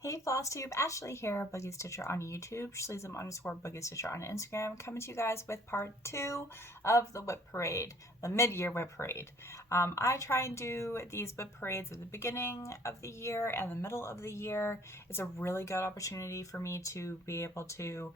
Hey FlossTube, Ashley here, Boogie Stitcher on YouTube, Shleezum_Boogie Stitcher on Instagram, coming to you guys with part 2 of the Whip Parade, the mid-year Whip Parade. I try and do these Whip Parades at the beginning of the year and the middle of the year. It's a really good opportunity for me to be able to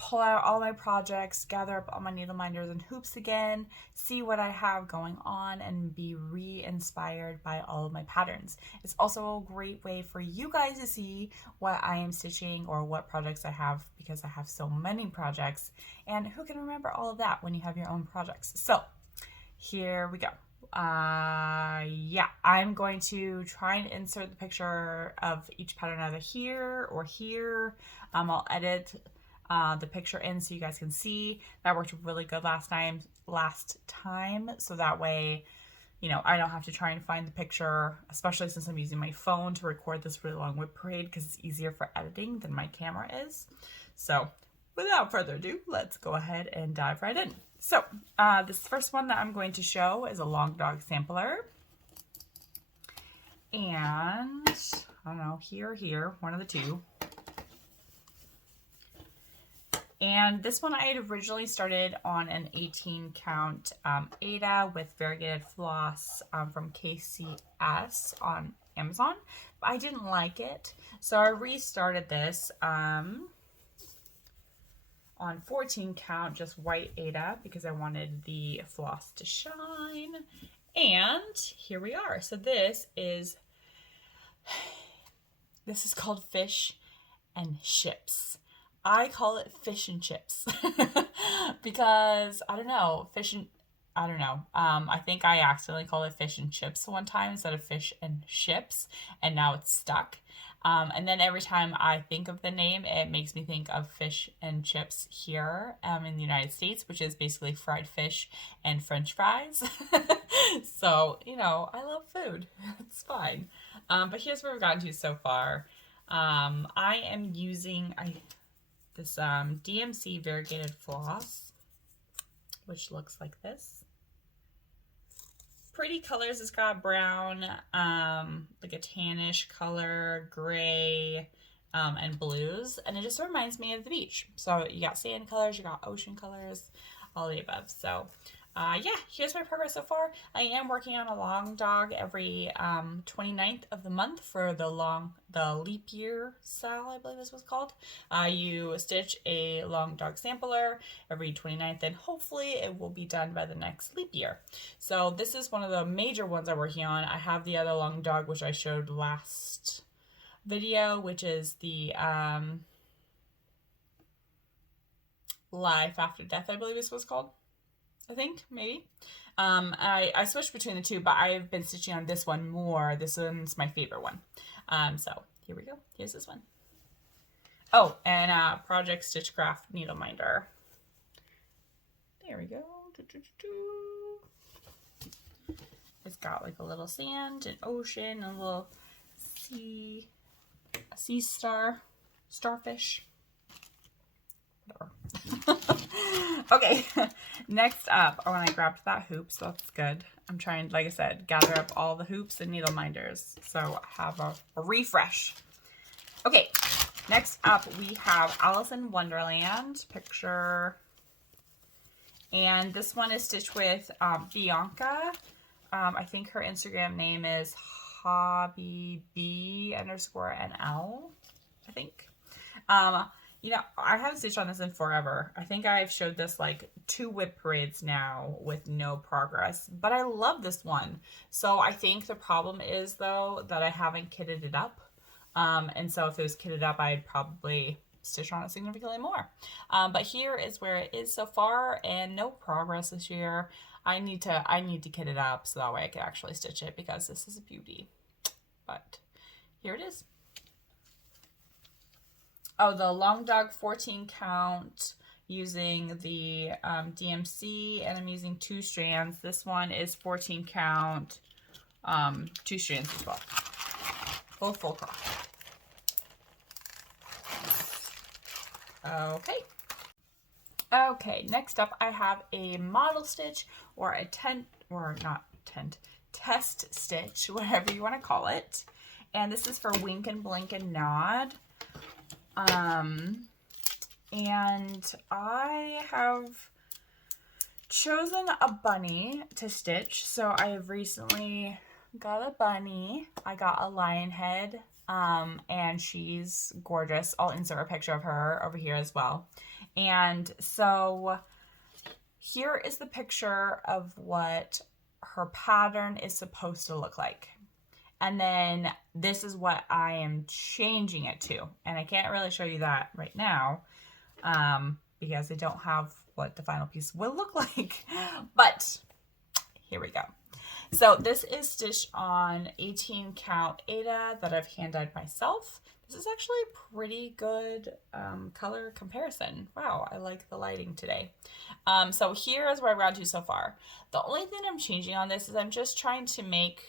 pull out all my projects, gather up all my needle minders and hoops again, see what I have going on, and be re-inspired by all of my patterns. It's also a great way for you guys to see what I am stitching or what projects I have, because I have so many projects, and who can remember all of that when you have your own projects? So here we go. I'm going to try and insert the picture of each pattern either here or here. I'll edit the picture in so you guys can see. That worked really good last time, so that way, you know, I don't have to try and find the picture, especially since I'm using my phone to record this really long whip parade, because it's easier for editing than my camera is. So without further ado, let's go ahead and dive right in. So this first one that I'm going to show is a long dog sampler, and I don't know, here, one of the two. And this one I had originally started on an 18 count Ada with variegated floss from KCS on Amazon, but I didn't like it, so I restarted this on 14 count just white Ada because I wanted the floss to shine. And here we are. So this is called Fish and Chips. I call it fish and chips because I don't know, I think I accidentally called it fish and chips one time instead of fish and chips, and now it's stuck. And then every time I think of the name, it makes me think of fish and chips here in the United States, which is basically fried fish and French fries. So, you know, I love food. It's fine. But here's where we've gotten to so far. I am using this DMC variegated floss, which looks like this. Pretty colors. It's got brown, like a tannish color, gray, and blues, and it just reminds me of the beach. So you got sand colors, you got ocean colors, all the above. So yeah, here's my progress so far. I am working on a long dog every 29th of the month for the leap year style, I believe is what's called. You stitch a long dog sampler every 29th, and hopefully it will be done by the next leap year. So this is one of the major ones I'm working on. I have the other long dog, which I showed last video, which is the Life After Death, I believe is what's called. I think, maybe. I switched between the two, but I've been stitching on this one more. This one's my favorite one. So here we go. Here's this one. Oh, and Projectstitchcraft needle minder. There we go. It's got like a little sand, an ocean, a little sea starfish. Whatever. Okay, next up, oh, and I grabbed that hoop, so that's good. I'm trying, like I said, gather up all the hoops and needle minders, so I have a refresh. Okay, next up we have Alice in Wonderland picture, and this one is stitched with Bianca. I think her Instagram name is hobbyb_NL, I think. You know, I haven't stitched on this in forever. I think I've showed this like 2 whip parades now with no progress, but I love this one. So I think the problem is, though, that I haven't kitted it up. And so if it was kitted up, I'd probably stitch on it significantly more. But here is where it is so far, and no progress this year. I need to kit it up so that way I can actually stitch it, because this is a beauty. But here it is. Oh, the long dog 14 count using the DMC, and I'm using 2 strands. This one is 14 count, 2 strands as well. Full cross. Okay, next up I have a model stitch, or test stitch, whatever you want to call it. and this is for WinkenBlinkenNOdd. And I have chosen a bunny to stitch. So I have recently got a bunny. I got a lion head, and she's gorgeous. I'll insert a picture of her over here as well. And so here is the picture of what her pattern is supposed to look like. And then this is what I am changing it to. And I can't really show you that right now, because I don't have what the final piece will look like. But here we go. So this is stitched on 18 count Aida that I've hand dyed myself. This is actually a pretty good color comparison. Wow, I like the lighting today. So here is where I've gotten to so far. The only thing I'm changing on this is I'm just trying to make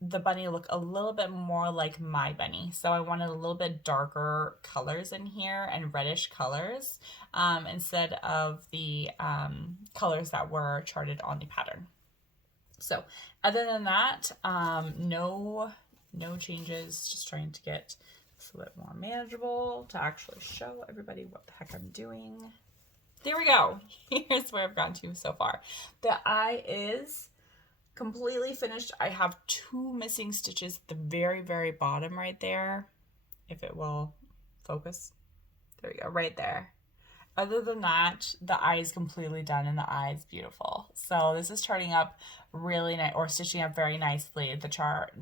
the bunny look a little bit more like my bunny. So I wanted a little bit darker colors in here and reddish colors, instead of the colors that were charted on the pattern. So other than that, no changes, just trying to get this a bit more manageable to actually show everybody what the heck I'm doing. There we go. Here's where I've gotten to so far. The eye is completely finished. I have 2 missing stitches at the very, very bottom right there. If it will focus. There we go, right there. Other than that, the eye is completely done and the eye is beautiful. So this is charting up really nice, or stitching up very nicely. The chart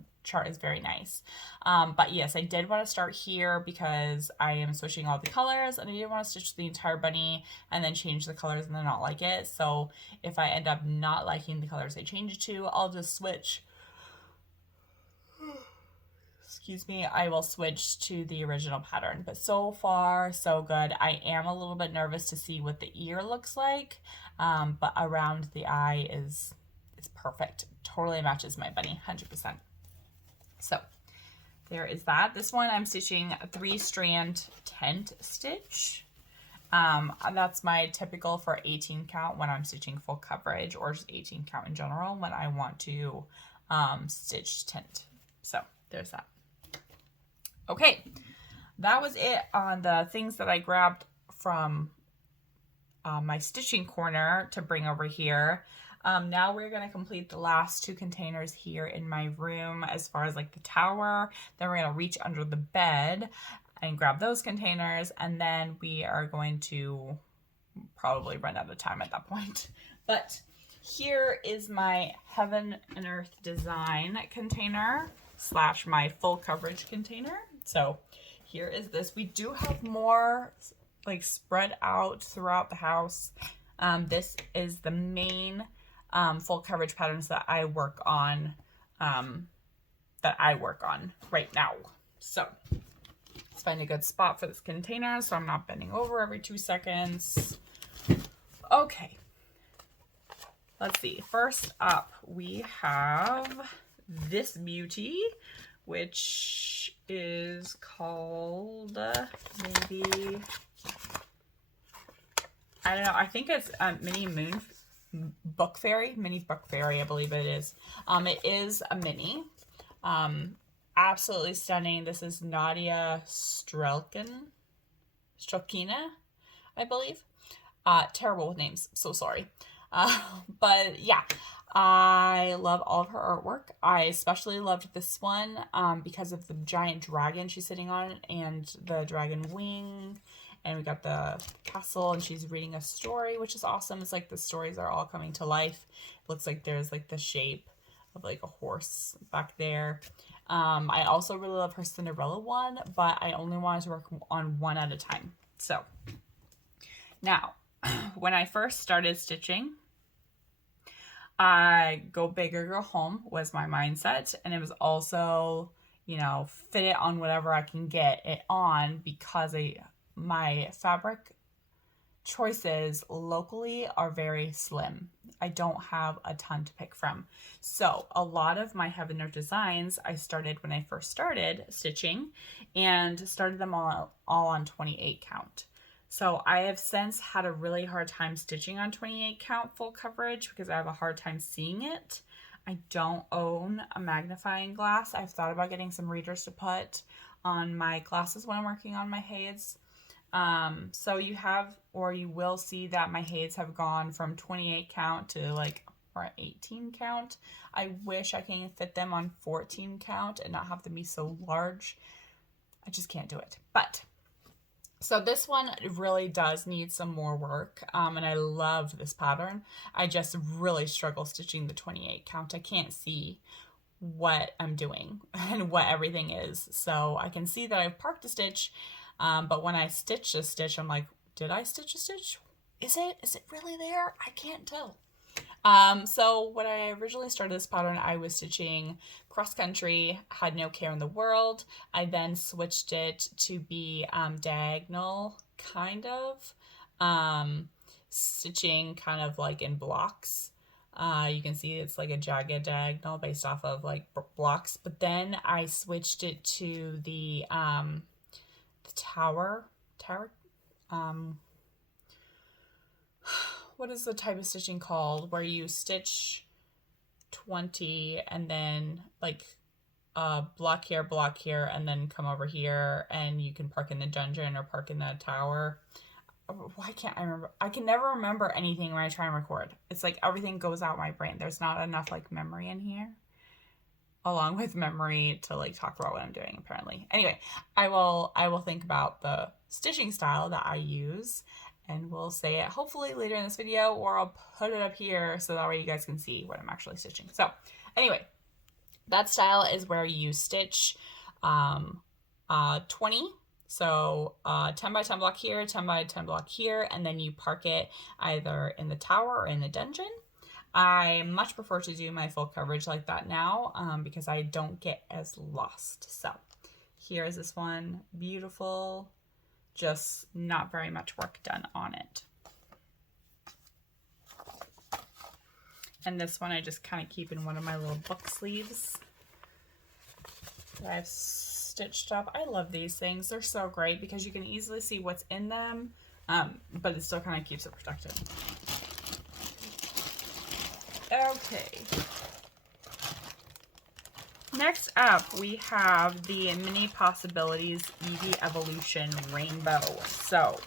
is very nice. But yes, I did want to start here because I am switching all the colors, and I didn't want to stitch the entire bunny and then change the colors and then not like it. So if I end up not liking the colors I change it to, I'll just switch. Excuse me, I will switch to the original pattern. But so far, so good. I am a little bit nervous to see what the ear looks like, but around the eye is perfect. Totally matches my bunny, 100%. So there is that. This one I'm stitching a 3-strand tent stitch. That's my typical for 18 count when I'm stitching full coverage, or just 18 count in general when I want to stitch tent. So there's that. Okay, that was it on the things that I grabbed from my stitching corner to bring over here. Now we're going to complete the last 2 containers here in my room as far as like the tower. Then we're going to reach under the bed and grab those containers, and then we are going to probably run out of time at that point. But here is my Heaven and Earth Design container / my full coverage container. So here is this. We do have more like spread out throughout the house. This is the main full coverage patterns that I work on right now. So let's find a good spot for this container so I'm not bending over every 2 seconds. Okay, let's see. First up, we have this beauty, which is called maybe, I don't know, I think it's Mini Book Fairy, I believe it is. It is a mini. Absolutely stunning. This is Nadia Strelkina, I believe. Terrible with names, so sorry. But yeah, I love all of her artwork. I especially loved this one because of the giant dragon she's sitting on and the dragon wing. And we got the castle, and she's reading a story, which is awesome. It's like the stories are all coming to life. It looks like there's like the shape of like a horse back there. I also really love her Cinderella one, but I only wanted to work on one at a time. So now, when I first started stitching, I go big or go home was my mindset. And it was also, you know, fit it on whatever I can get it on, because my fabric choices locally are very slim. I don't have a ton to pick from. So a lot of my Heaven Earth designs I started when I first started stitching, and started them all on 28 count. So I have since had a really hard time stitching on 28 count full coverage because I have a hard time seeing it. I don't own a magnifying glass. I've thought about getting some readers to put on my glasses when I'm working on my hades. So you have, or you will see that my hades have gone from 28 count to like or 18 count. I wish I can fit them on 14 count and not have them be so large. I just can't do it. But so this one really does need some more work, and I love this pattern. I just really struggle stitching the 28 count. I can't see what I'm doing and what everything is. So I can see that I've parked a stitch, but when I stitch a stitch, I'm like, did I stitch a stitch? Is it really there? I can't tell. So when I originally started this pattern, I was stitching cross country, had no care in the world. I then switched it to be diagonal, kind of, stitching kind of like in blocks. You can see it's like a jagged diagonal based off of like blocks. But then I switched it to the tower. What is the type of stitching called where you stitch 20 and then like block here, and then come over here, and you can park in the dungeon or park in the tower. Why can't I remember? I can never remember anything when I try and record. It's like everything goes out my brain. There's not enough like memory in here, along with memory to like talk about what I'm doing apparently. Anyway, I will think about the stitching style that I use, and we'll say it hopefully later in this video, or I'll put it up here so that way you guys can see what I'm actually stitching. So anyway, that style is where you stitch 20. So 10 by 10 block here, 10 by 10 block here, and then you park it either in the tower or in the dungeon. I much prefer to do my full coverage like that now because I don't get as lost. So here is this one, beautiful, just not very much work done on it. And this one I just kind of keep in one of my little book sleeves that I've stitched up. I love these things. They're so great because you can easily see what's in them, but it still kind of keeps it protected. Okay. Next up, we have the Mini Possibilities Eevee Evolution Rainbow. So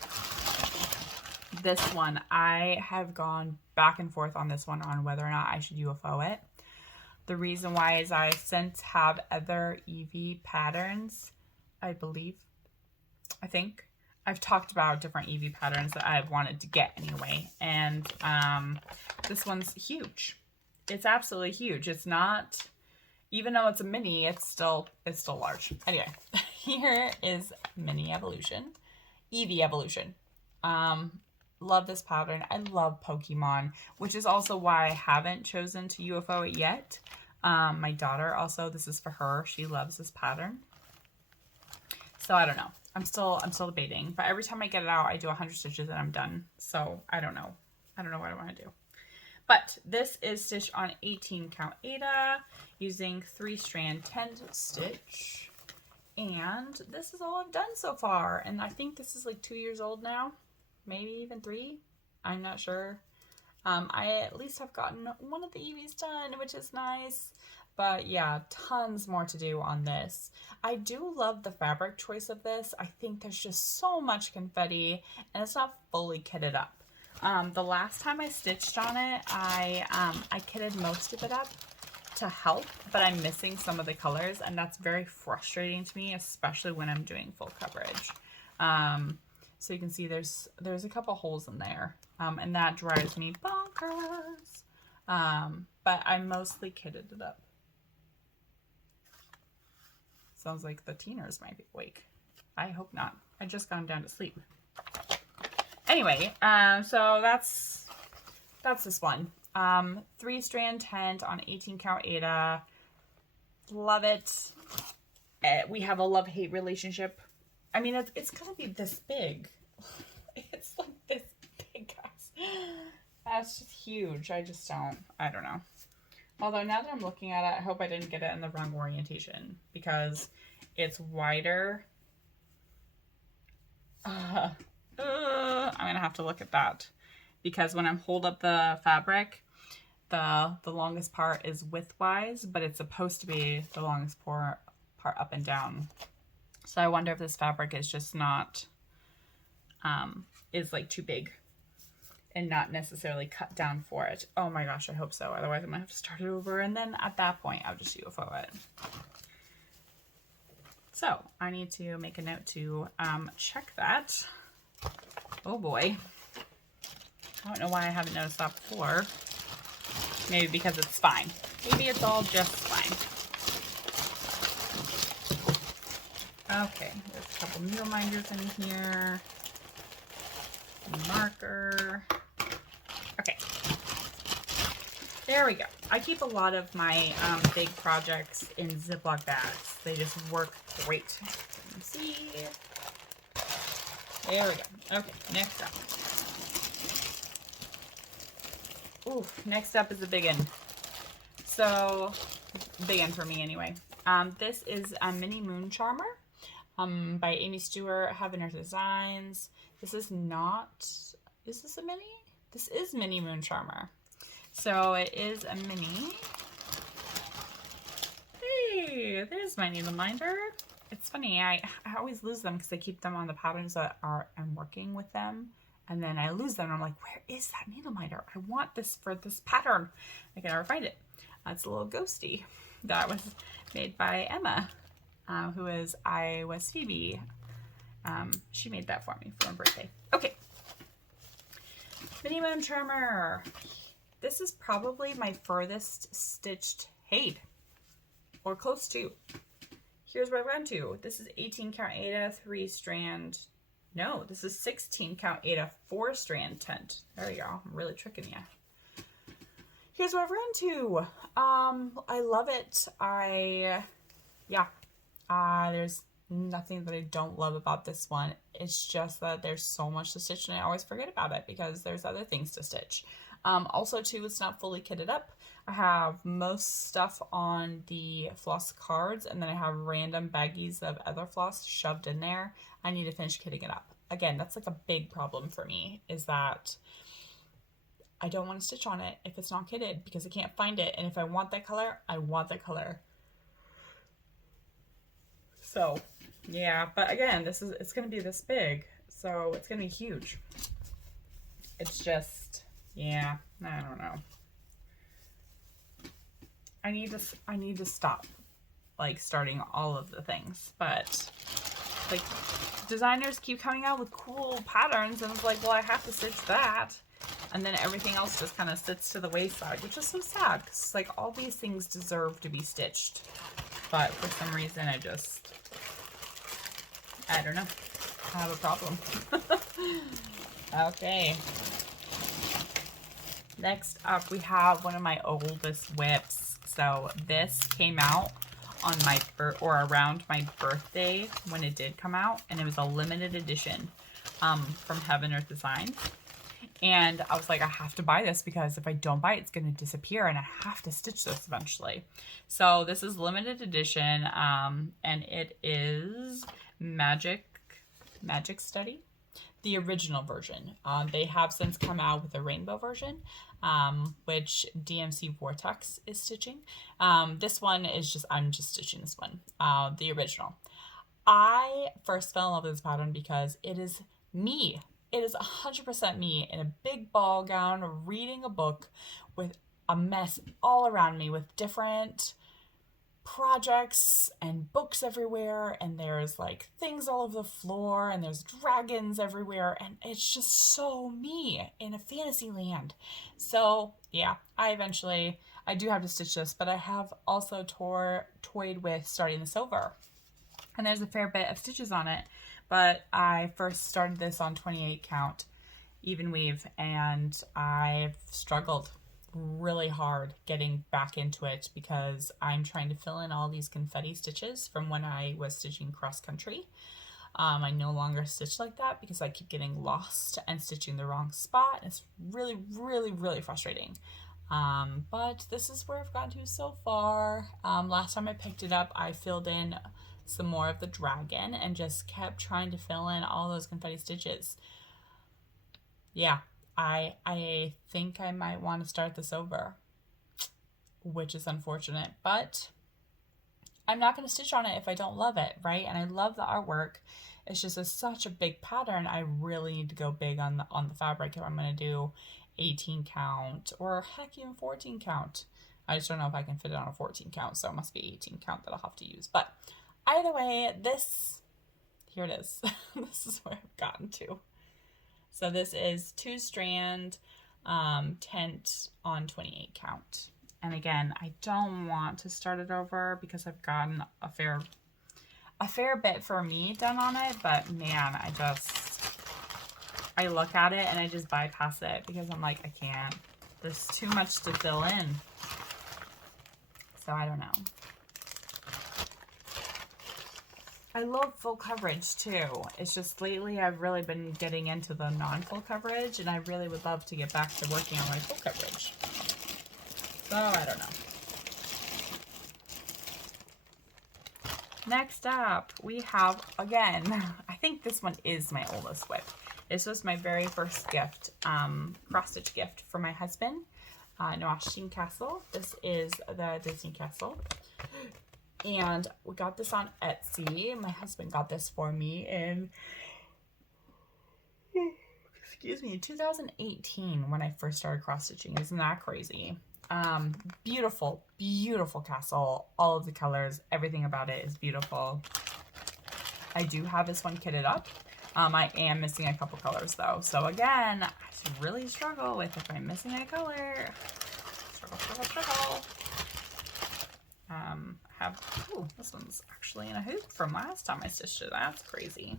this one, I have gone back and forth on this one on whether or not I should UFO it. The reason why is I since have other Eevee patterns, I think. I've talked about different Eevee patterns that I've wanted to get anyway. And this one's huge. It's absolutely huge. It's not, even though it's a mini, it's still large. Anyway, here is Mini Evolution, Eevee Evolution. Love this pattern. I love Pokemon, which is also why I haven't chosen to UFO it yet. My daughter also, this is for her. She loves this pattern. So I don't know. I'm still debating, but every time I get it out, I do 100 stitches and I'm done. So I don't know. I don't know what I want to do. But this is stitched on 18 count Aida using 3-strand 10 stitch. And this is all I've done so far. And I think this is like 2 years old now. Maybe even 3. I'm not sure. I at least have gotten one of the Eevees done, which is nice. But yeah, tons more to do on this. I do love the fabric choice of this. I think there's just so much confetti and it's not fully kitted up. The last time I stitched on it, I kitted most of it up to help, but I'm missing some of the colors, and that's very frustrating to me, especially when I'm doing full coverage. So you can see there's a couple holes in there, and that drives me bonkers. But I mostly kitted it up. Sounds like the teeners might be awake. I hope not. I just gone down to sleep. Anyway, so that's this one. 3-strand tent on 18 count Aida. Love it. We have a love-hate relationship. I mean, it's gonna be this big. It's like this big, guys. That's just huge. I don't know. Although now that I'm looking at it, I hope I didn't get it in the wrong orientation because it's wider. I'm gonna have to look at that because when I hold up the fabric, the longest part is widthwise, but it's supposed to be the longest part up and down. So I wonder if this fabric is just not, is like too big and not necessarily cut down for it. Oh my gosh, I hope so. Otherwise I might have to start it over, and then at that point I'll just UFO it. So I need to make a note to check that. Oh boy. I don't know why I haven't noticed that before. Maybe because it's fine. Maybe it's all just fine. Okay, there's a couple new reminders in here. Marker. Okay. There we go. I keep a lot of my big projects in Ziploc bags. They just work great. Let me see. There we go. Okay, next up. Ooh, next up is a big one. So, big one for me anyway. This is a mini moon charmer by Amy Stewart, Heaven Earth Designs. This is not, is this a mini? This is mini moon charmer. So it is a mini. Hey, there's my needle minder. It's funny, I always lose them because I keep them on the patterns that I'm working with them. And then I lose them and I'm like, where is that needle minder? I want this for this pattern. I can never find it. It's a little ghosty. That was made by Emma, who is iwasphoebe. She made that for me for my birthday. Okay. Mini moon charmer. This is probably my furthest stitched Haid, or close to. Here's what I've run to. This is 18 count Ada, 3 strand. No, this is 16 count Ada, 4 strand tent. There you go. I'm really tricking you. Here's what I've run to. I love it. There's nothing that I don't love about this one. It's just that there's so much to stitch and I always forget about it because there's other things to stitch. Also too, it's not fully kitted up. I have most stuff on the floss cards and then I have random baggies of other floss shoved in there. I need to finish kitting it up. Again, that's like a big problem for me, is that I don't want to stitch on it if it's not kitted because I can't find it. And if I want that color, I want that color. So yeah, but again, it's going to be this big, so it's going to be huge. It's just, yeah, I don't know. I need to stop like starting all of the things, but like designers keep coming out with cool patterns and it's like, well, I have to stitch that. And then everything else just kind of sits to the wayside, which is so sad because like all these things deserve to be stitched. But for some reason, I don't know. I have a problem. Okay. Next up, we have one of my oldest whips. So this came out on my around my birthday when it did come out, and it was a limited edition from Heaven Earth Designs. And I was like, I have to buy this because if I don't buy it, it's going to disappear and I have to stitch this eventually. So this is limited edition, and it is Magic Study, the original version. They have since come out with a rainbow version, which DMC Vortex is stitching. This one is just, I'm just stitching this one, the original. I first fell in love with this pattern because it is me. It is 100% me in a big ball gown reading a book with a mess all around me with different projects and books everywhere, and there's like things all over the floor and there's dragons everywhere, and it's just so me in a fantasy land. So yeah, I do have to stitch this, but I have also toyed with starting this over, and there's a fair bit of stitches on it. But I first started this on 28 count even weave, and I've struggled really hard getting back into it because I'm trying to fill in all these confetti stitches from when I was stitching cross country. I no longer stitch like that because I keep getting lost and stitching the wrong spot. It's really, really, really frustrating. But this is where I've gotten to so far. Last time I picked it up, I filled in some more of the dragon and just kept trying to fill in all those confetti stitches. Yeah, I think I might want to start this over. which is unfortunate, but I'm not going to stitch on it if I don't love it, right? And I love the artwork. It's just such a big pattern. I really need to go big on the fabric if I'm going to do 18 count or heck, even 14 count. I just don't know if I can fit it on a 14 count, so it must be 18 count that I'll have to use. But either way, here it is. This is where I've gotten to. So this is 2-strand tent on 28 count. And again, I don't want to start it over because I've gotten a fair bit for me done on it, but man, I look at it and I just bypass it because I'm like, I can't. There's too much to fill in. So I don't know. I love full coverage too. It's just lately I've really been getting into the non-full coverage, and I really would love to get back to working on my full coverage. So I don't know. Next up, we have, again, I think this one is my oldest WIP. This was my very first gift, cross-stitch gift for my husband, Noashing Castle. This is the Disney Castle. And we got this on Etsy. My husband got this for me in, 2018 when I first started cross-stitching. Isn't that crazy? Beautiful, beautiful castle. All of the colors, everything about it is beautiful. I do have this one kitted up. I am missing a couple colors though. So again, I really struggle with if I'm missing a color. Struggle. This one's actually in a hoop from last time I stitched it. That's crazy.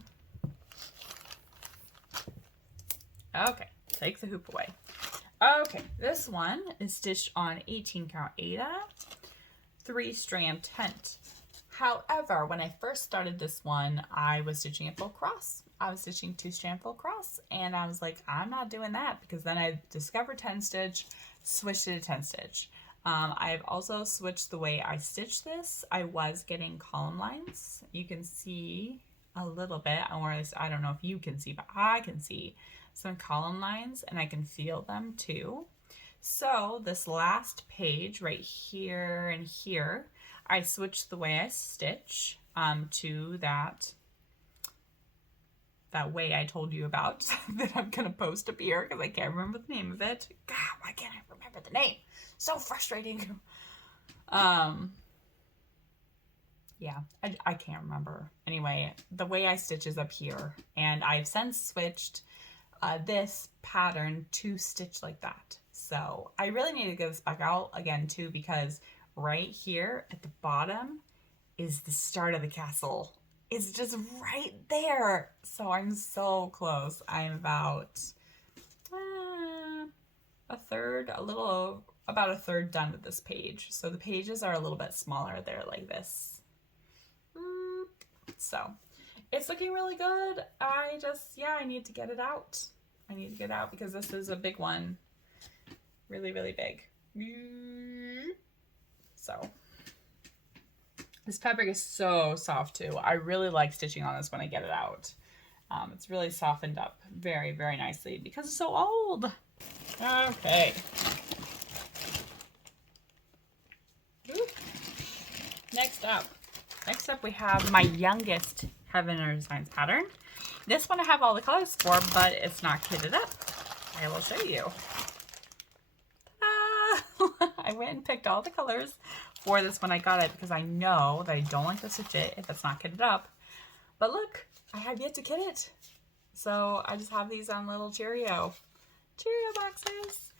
Okay, take the hoop away. Okay, this one is stitched on 18 count Aida, 3-strand tent. However, when I first started this one, I was stitching it full cross. I was stitching 2-strand full cross, and I was like, I'm not doing that, because then I discovered 10 stitch, switched to 10 stitch. I've also switched the way I stitch this. I was getting column lines. You can see a little bit, or at least I don't know if you can see, but I can see some column lines, and I can feel them too. So this last page right here and here, I switched the way I stitch to that way I told you about that I'm gonna post up here because I can't remember the name of it. God, why can't I remember the name? So frustrating. Yeah, I can't remember. Anyway, the way I stitch is up here, and I've since switched this pattern to stitch like that. So I really need to get this back out again too, because right here at the bottom is the start of the castle. It's just right there. So I'm so close. I'm about about a third done with this page. So the pages are a little bit smaller. They're like this. So it's looking really good. I need to get it out. I need to get it out because this is a big one. Really, really big. So this fabric is so soft too. I really like stitching on this when I get it out. It's really softened up very, very nicely because it's so old. Okay. Next up we have my youngest Heaven or Designs pattern. This one I have all the colors for, but it's not kitted up. I will show you. I went and picked all the colors for this when I got it because I know that I don't like to stitch it if it's not kitted up. But look, I have yet to kit it. So I just have these on little Cheerio boxes.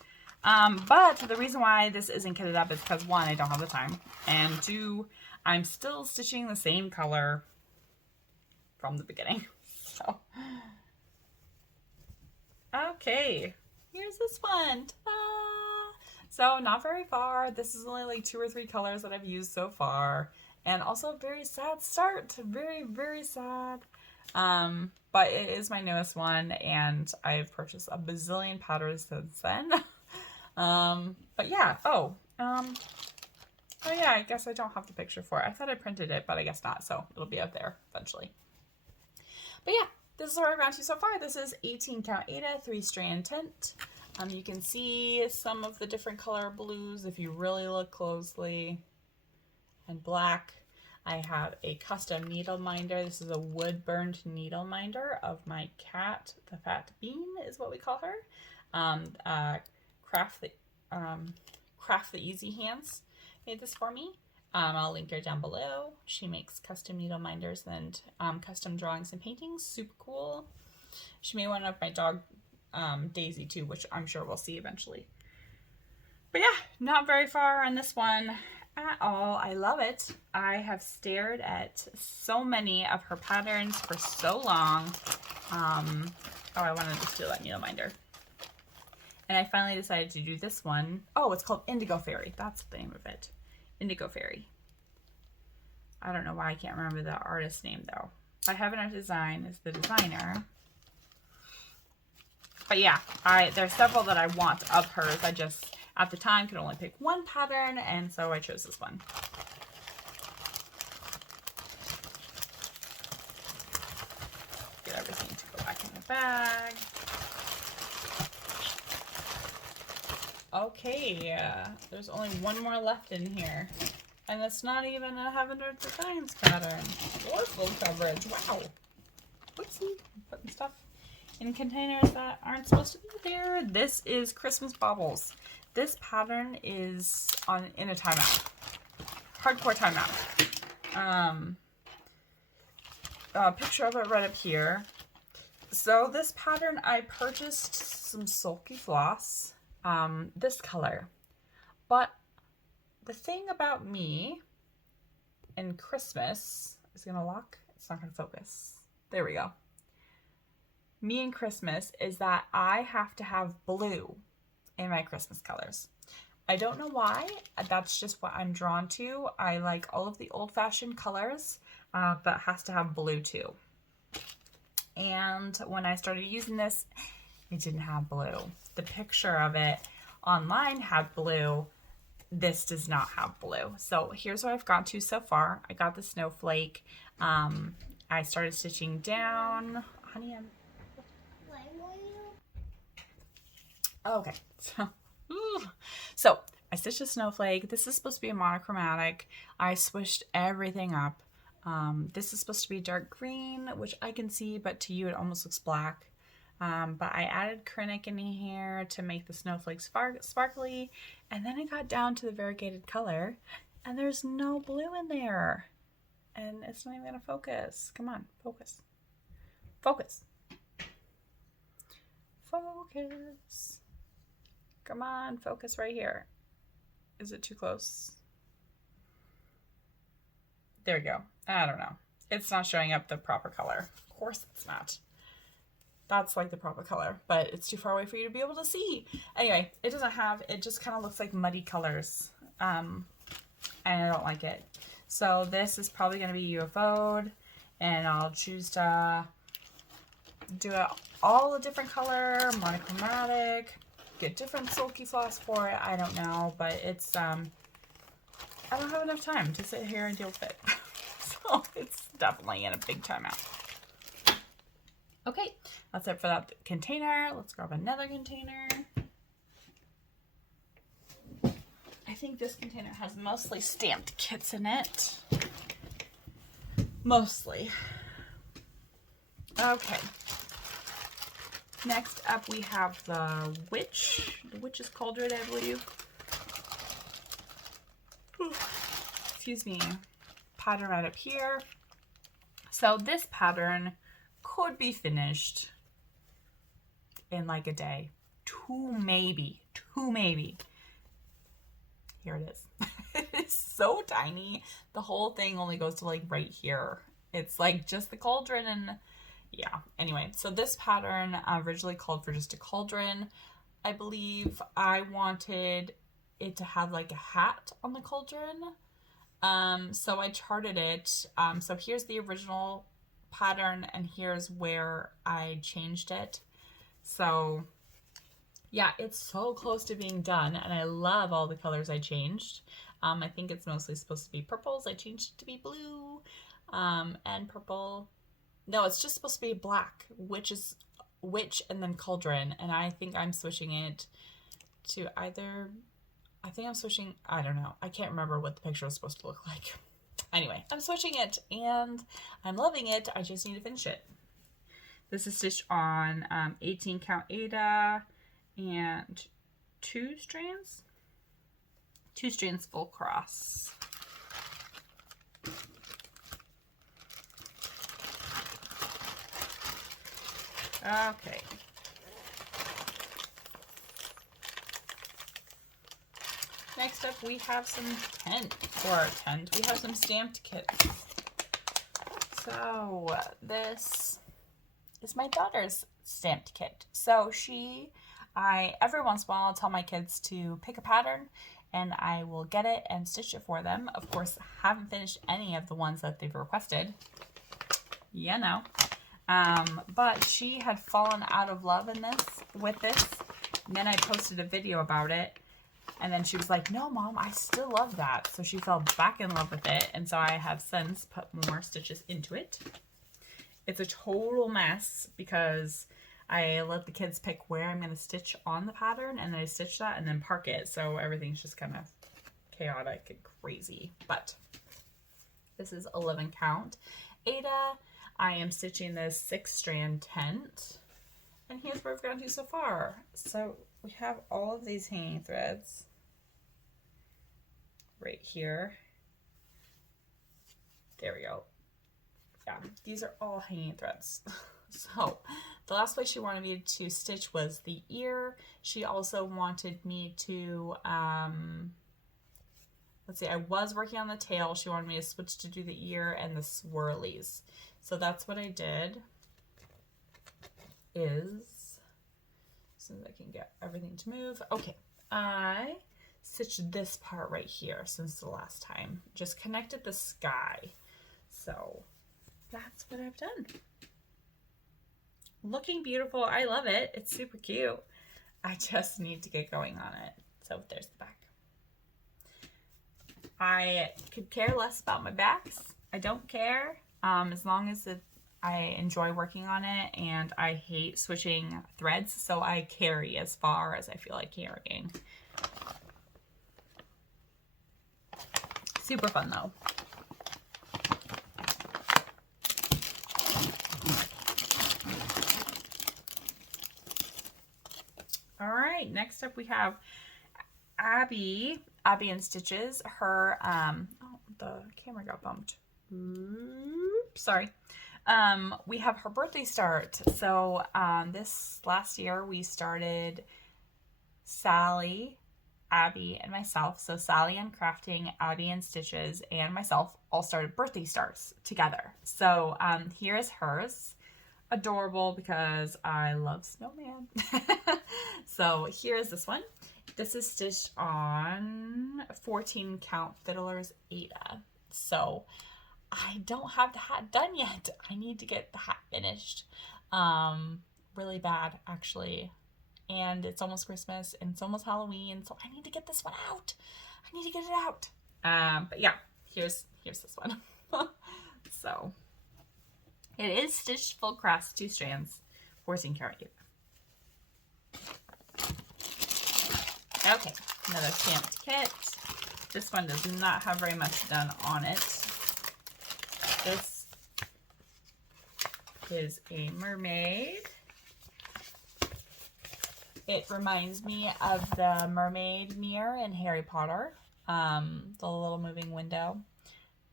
But the reason why this isn't kitted up is because 1, I don't have the time, and 2, I'm still stitching the same color from the beginning. So, okay, here's this one. Ta-da! So not very far. This is only like 2 or 3 colors that I've used so far, and also a very sad start. Very, very sad. But it is my newest one, and I've purchased a bazillion patterns since then. But yeah, oh yeah, I guess I don't have the picture for it. I thought I printed it, but I guess not, so it'll be out there eventually. But yeah, this is where I've gone to so far. This is 18 count Aida, 3-strand tent. You can see some of the different color blues if you really look closely, and black. I have a custom needle minder. This is a wood burned needle minder of my cat, the fat bean is what we call her. Craft the Easy Hands made this for me. I'll link her down below. She makes custom needle minders and custom drawings and paintings. Super cool. She made one of my dog Daisy too, which I'm sure we'll see eventually. But yeah, not very far on this one at all. I love it. I have stared at so many of her patterns for so long. Oh, I wanted to steal that needle minder. And I finally decided to do this one. Oh, it's called Indigo Fairy. That's the name of it. Indigo Fairy. I don't know why I can't remember the artist's name though. By Heaven Art Design is the designer. But yeah, there's several that I want of hers. I just, at the time, could only pick one pattern, and so I chose this one. Get everything to go back in the bag. Okay, there's only one more left in here. And it's not even a Heaven Art Designs pattern. Or full coverage, wow. Whoopsie, putting stuff in containers that aren't supposed to be there. This is Christmas Baubles. This pattern is in a timeout. Hardcore timeout. A picture of it right up here. So this pattern, I purchased some sulky floss, this color. But the thing about me and Christmas is gonna lock. It's not gonna focus. There we go. Me and Christmas is that I have to have blue in my Christmas colors. I don't know why. That's just what I'm drawn to. I like all of the old-fashioned colors, but it has to have blue too. And when I started using this, it didn't have blue. The picture of it online had blue. This does not have blue. So here's what I've got to so far. I got the snowflake. I started stitching down. Honey, okay, so I stitched a snowflake. This is supposed to be a monochromatic. I switched everything up. This is supposed to be dark green, which I can see, but to you it almost looks black. But I added Krennic in here to make the snowflakes sparkly, and then I got down to the variegated color, and there's no blue in there, and it's not even gonna focus. Come on, focus. Focus. Focus. Come on, focus right here. Is it too close? There we go. I don't know. It's not showing up the proper color. Of course it's not. That's like the proper color, but it's too far away for you to be able to see. Anyway, it just kind of looks like muddy colors. And I don't like it. So this is probably going to be UFO'd, and I'll choose to do it all a different color, monochromatic, get different sulky floss for it. I don't know, but it's, I don't have enough time to sit here and deal with it. So it's definitely in a big timeout. Okay, that's it for that container. Let's grab another container. I think this container has mostly stamped kits in it. Mostly. Okay. Next up we have the Witch's Cauldron, I believe. Excuse me. Pattern right up here. So this pattern could be finished in like a day. Two maybe. Here it is. It is so tiny. The whole thing only goes to like right here. It's like just the cauldron, and yeah. Anyway, so this pattern originally called for just a cauldron. I believe I wanted it to have like a hat on the cauldron. So I charted it. So here's the original pattern, and here's where I changed it. So yeah, it's so close to being done, and I love all the colors I changed. I think it's mostly supposed to be purples. I changed it to be blue, and purple. No, it's just supposed to be black, which is Witch and then Cauldron, and I think I'm switching it to either, I think I'm switching, I don't know. I can't remember what the picture was supposed to look like. Anyway, I'm switching it and I'm loving it. I just need to finish it. This is stitched on 18 count Aida and 2 strands full cross. Okay. Next up, we have some we have some stamped kits. So this is my daughter's stamped kit. So every once in a while, I'll tell my kids to pick a pattern and I will get it and stitch it for them. Of course, haven't finished any of the ones that they've requested. Yeah, no. But she had fallen out of love with this. And then I posted a video about it. And then she was like, no, Mom, I still love that. So she fell back in love with it. And so I have since put more stitches into it. It's a total mess because I let the kids pick where I'm going to stitch on the pattern. And then I stitch that and then park it. So everything's just kind of chaotic and crazy. But this is 11 count Aida. I am stitching this 6-strand tent. And here's where we've gotten to so far. So we have all of these hanging threads right here. There we go. Yeah, these are all hanging threads. So the last place she wanted me to stitch was the ear. She also wanted me to, let's see, I was working on the tail. She wanted me to switch to do the ear and the swirlies. So that's what I did. As soon as I can get everything to move. Okay, I stitched this part right here since the last time. Just connected the sky. So that's what I've done. Looking beautiful. I love it. It's super cute. I just need to get going on it. So there's the back. I could care less about my backs. I don't care. As long as I enjoy working on it, and I hate switching threads, so I carry as far as I feel like carrying. Super fun though. All right, next up we have Abby and Stitches. Her, oh, the camera got bumped. Oops, sorry. We have her birthday start. So this last year we started Sally, Abby, and myself. So sallyanncrafting, Abby and Stitches, and myself all started birthday starts together. So here is hers. Adorable because I love snowman. So here's this one. This is stitched on 14 count Fiddler's Aida. So I don't have the hat done yet. I need to get the hat finished. Really bad, actually. And it's almost Christmas and it's almost Halloween, so I need to get this one out. I need to get it out. But yeah, here's this one. So it is stitched full cross, 2 strands, 14 count Aida. Okay, another stamped kit. This one does not have very much done on it. This is a mermaid. It reminds me of the mermaid mirror in Harry Potter. The little moving window.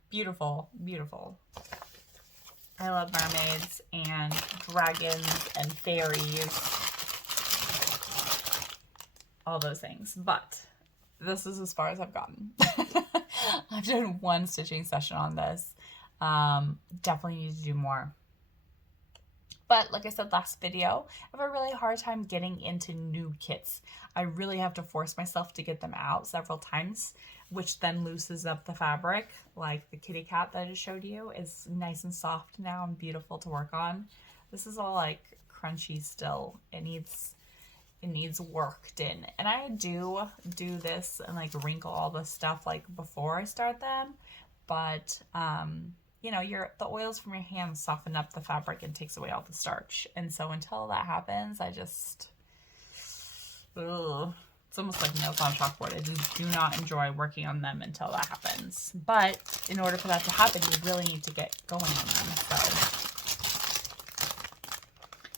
Beautiful, beautiful. I love mermaids and dragons and fairies. All those things. But this is as far as I've gotten. I've done 1 stitching session on this. Definitely need to do more. But like I said last video, I have a really hard time getting into new kits. I really have to force myself to get them out several times, which then loosens up the fabric. Like the kitty cat that I just showed you is nice and soft now and beautiful to work on. This is all like crunchy still. It needs worked in. And I do this and like wrinkle all the stuff like before I start them. But you know, the oils from your hands soften up the fabric and takes away all the starch. And so until that happens, I just, ugh. It's almost like nails on chalkboard. I just do not enjoy working on them until that happens. But in order for that to happen, you really need to get going on them. So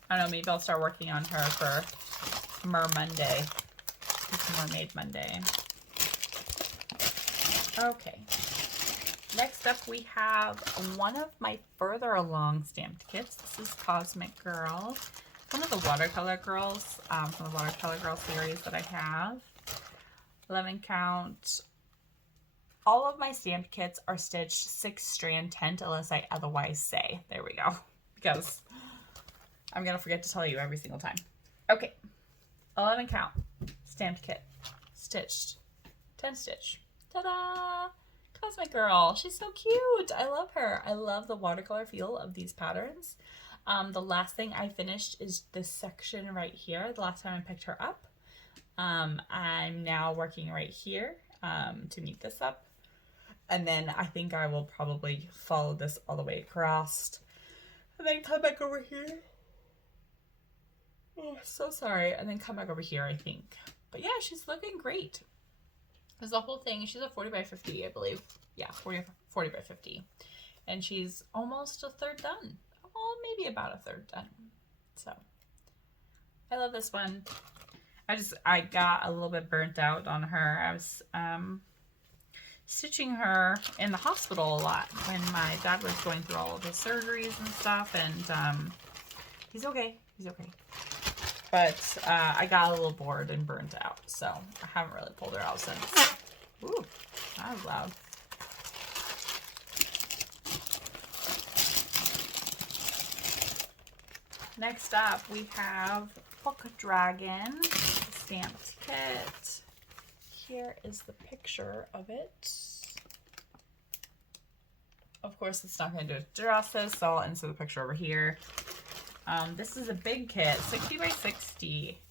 I don't know, maybe I'll start working on her for Monday. It's Mermaid Monday. Okay. Next up we have one of my further along stamped kits. This is Cosmic Girl. One of the Watercolor Girls from the Watercolor Girl series that I have. 11 count. All of my stamped kits are stitched 6-strand tent unless I otherwise say. There we go. Because I'm going to forget to tell you every single time. Okay. 11 count stamped kit. Stitched 10 stitch. Ta-da! Cosmic Girl. She's so cute. I love her. I love the watercolor feel of these patterns. The last thing I finished is this section right here. The last time I picked her up. I'm now working right here to neat this up. And then I think I will probably follow this all the way across. And then come back over here. Oh, so sorry. And then come back over here, I think. But yeah, she's looking great. There's the whole thing. She's a 40 by 50, I believe. Yeah, 40 by 50. And she's almost a third done. Well, maybe about a third done. So I love this one. I got a little bit burnt out on her. I was stitching her in the hospital a lot when my dad was going through all of his surgeries and stuff, and he's okay. He's okay. But I got a little bored and burnt out, so I haven't really pulled her out since. Ooh, that was loud. Next up, we have Book Dragon stamped kit. Here is the picture of it. Of course, it's not going to do it justice, so I'll insert the picture over here. This is a big kit, 60 by 60.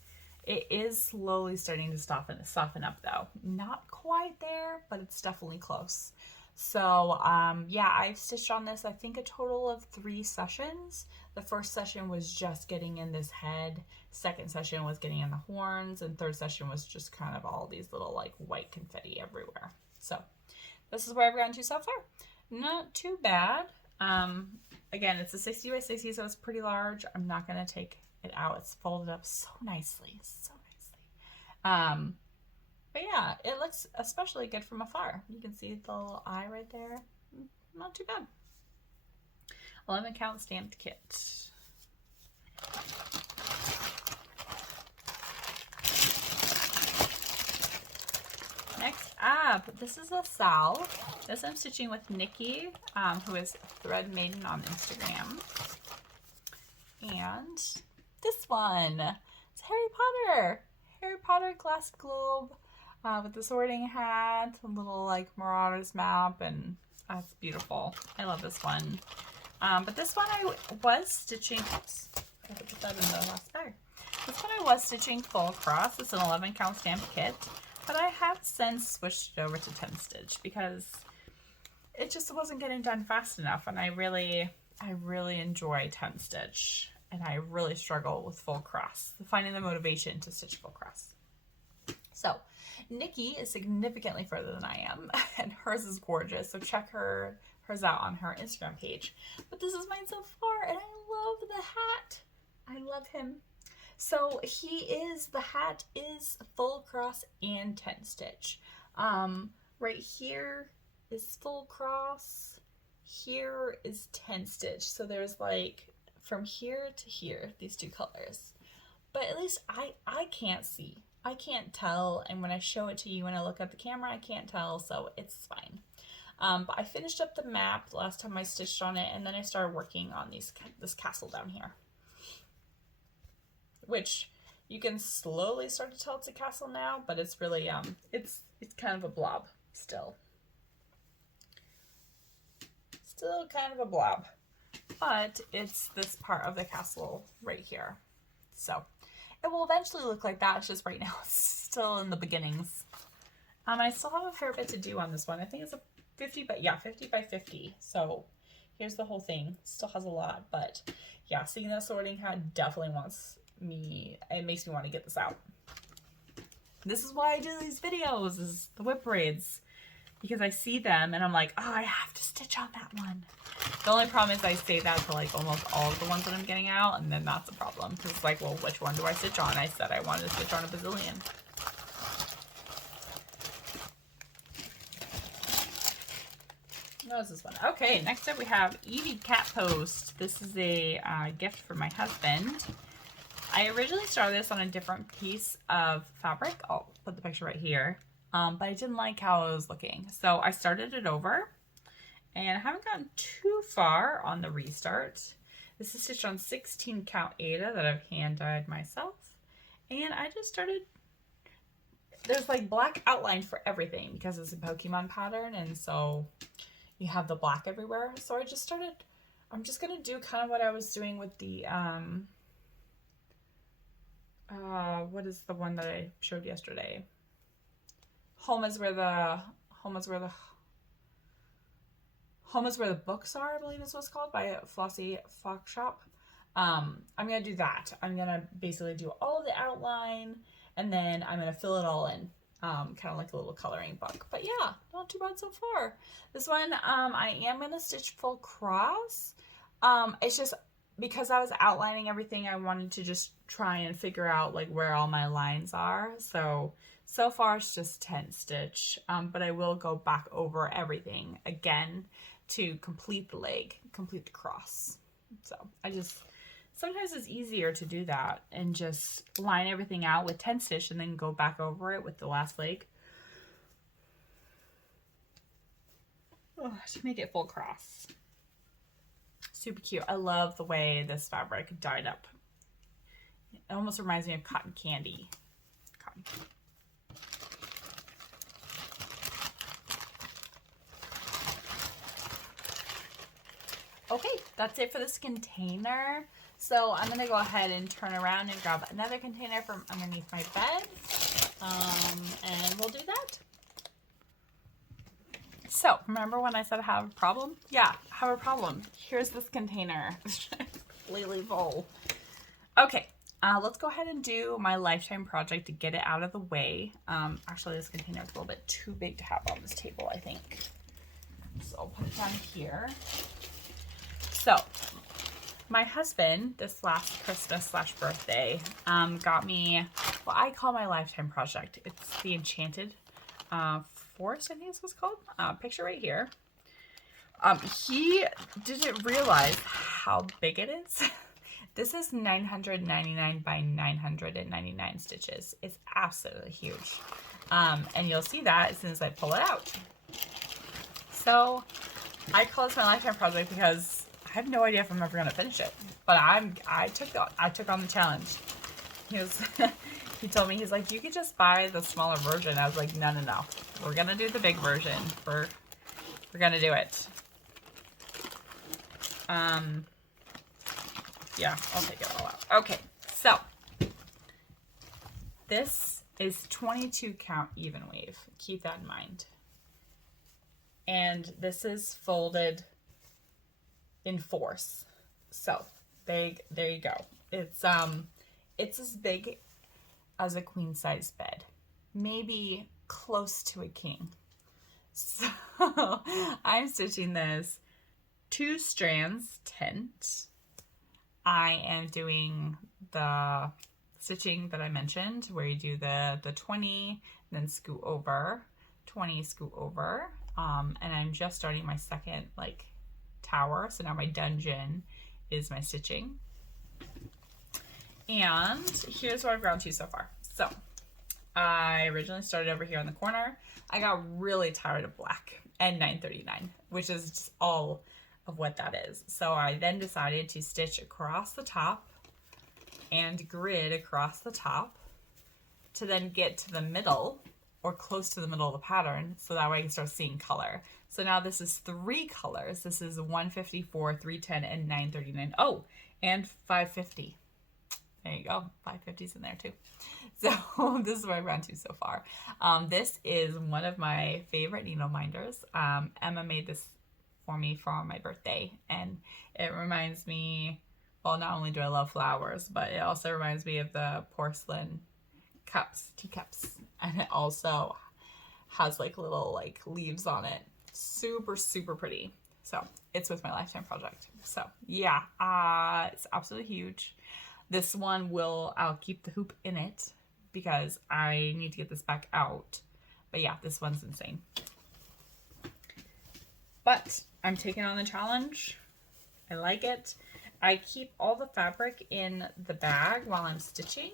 It is slowly starting to soften up though. Not quite there, but it's definitely close. So yeah, I've stitched on this, I think a total of 3 sessions. The first session was just getting in this head. Second session was getting in the horns, and third session was just kind of all these little like white confetti everywhere. So this is where I've gotten to so far. Not too bad. Again, it's a 60 by 60, so it's pretty large. I'm not going to take it out. It's folded up so nicely. So nicely. But yeah, it looks especially good from afar. You can see the little eye right there. Not too bad. 11 count stamped kit. Next up, this is a Sal. This I'm stitching with Nikki, who is threadmaiden on Instagram. And this one, it's Harry Potter. Harry Potter glass globe with the sorting hat, a little like Marauders map, and that's beautiful. I love this one. But this one I was stitching, oops, I have to put that in the last bag. This one I was stitching full across. It's an 11 count stamped kit, but I have since switched it over to 10 stitch because it just wasn't getting done fast enough, and I really enjoy 10 stitch, and I really struggle with full cross, finding the motivation to stitch full cross. So Nikki is significantly further than I am, and hers is gorgeous, so check hers out on her Instagram page. But this is mine so far, and I love the hat. I love him. So the hat is full cross and 10 stitch. Right here is full cross, here is 10 stitch. So there's like from here to here, these 2 colors. But at least I can't see. I can't tell, and when I show it to you and I look at the camera, I can't tell, so it's fine. But I finished up the map the last time I stitched on it, and then I started working on this castle down here, which you can slowly start to tell it's a castle now, but it's really it's kind of a blob still kind of a blob, but it's this part of the castle right here. So it will eventually look like that. It's just right now it's still in the beginnings. I still have a fair bit to do on this one. I think it's a 50 by 50. So here's the whole thing. Still has a lot, but yeah, seeing that sorting hat definitely it makes me want to get this out. This is why I do these videos, is the whip parades. Because I see them and I'm like, oh, I have to stitch on that one. The only problem is I say that to like almost all of the ones that I'm getting out, and then that's a problem. Because it's like, well, which one do I stitch on? I said I wanted to stitch on a bazillion. What is this one? Okay, next up we have Evie Cat Post. This is a gift for my husband. I originally started this on a different piece of fabric. I'll put the picture right here. But I didn't like how it was looking. So I started it over. And I haven't gotten too far on the restart. This is stitched on 16 count Aida that I've hand dyed myself. And I just started, there's like black outline for everything because it's a Pokemon pattern. And so you have the black everywhere. So I just started, I'm just going to do kind of what I was doing with the, what is the one that I showed yesterday? Home is where the books are, I believe is what it's called, by Flossyfoxshop. I'm going to do that. I'm going to basically do all of the outline, and then I'm going to fill it all in, kind of like a little coloring book. But yeah, not too bad so far. This one, I am going to stitch full cross. It's just because I was outlining everything, I wanted to just try and figure out like where all my lines are. So far it's just 10 stitch, but I will go back over everything again to complete the leg, complete the cross. So sometimes it's easier to do that and just line everything out with 10 stitch and then go back over it with the last leg. Oh, to make it full cross. Super cute. I love the way this fabric dyed up. It almost reminds me of cotton candy. Cotton candy. Okay, that's it for this container. So I'm going to go ahead and turn around and grab another container from underneath my bed. And we'll do that. So, remember when I said I have a problem? Yeah, I have a problem. Here's this container. Completely full. Okay, let's go ahead and do my lifetime project to get it out of the way. Actually, this container is a little bit too big to have on this table, I think. So I'll put it down here. So, my husband, this last Christmas/birthday, got me what I call my lifetime project. It's the Enchanted Forest, I think it's what's called. Picture right here. He didn't realize how big it is. This is 999 by 999 stitches. It's absolutely huge. And you'll see that as soon as I pull it out. So I call this my lifetime project because I have no idea if I'm ever going to finish it. But I took on the challenge. He told me, he's like, you could just buy the smaller version. I was like, no. We're going to do the big version. We're going to do it. Yeah, I'll take it all out. Okay, so this is 22 count even weave. Keep that in mind. And this is folded in fours. So there you go. It's as big as a queen size bed, maybe close to a king. So I'm stitching this 2 strands tent. I am doing the stitching that I mentioned where you do the 20, then scoot over, 20, scoot over. And I'm just starting my second like tower. So now my dungeon is my stitching. And here's what I've ground to so far. So I originally started over here on the corner. I got really tired of black and 939, which is just all of what that is. So I then decided to stitch across the top and grid across the top to then get to the middle or close to the middle of the pattern, so that way I can start seeing color. So now this is 3 colors. This is 154, 310, and 939. Oh, and 550. There you go. 550's in there too. So this is what I've run to so far. This is one of my favorite needle minders. Emma made this for me for my birthday. And it reminds me, well, not only do I love flowers, but it also reminds me of the porcelain cups, teacups. And it also has like little like leaves on it. Super, super pretty. So it's with my lifetime project. So yeah, it's absolutely huge. This one I'll keep the hoop in it because I need to get this back out. But yeah, this one's insane. But I'm taking on the challenge. I like it. I keep all the fabric in the bag while I'm stitching,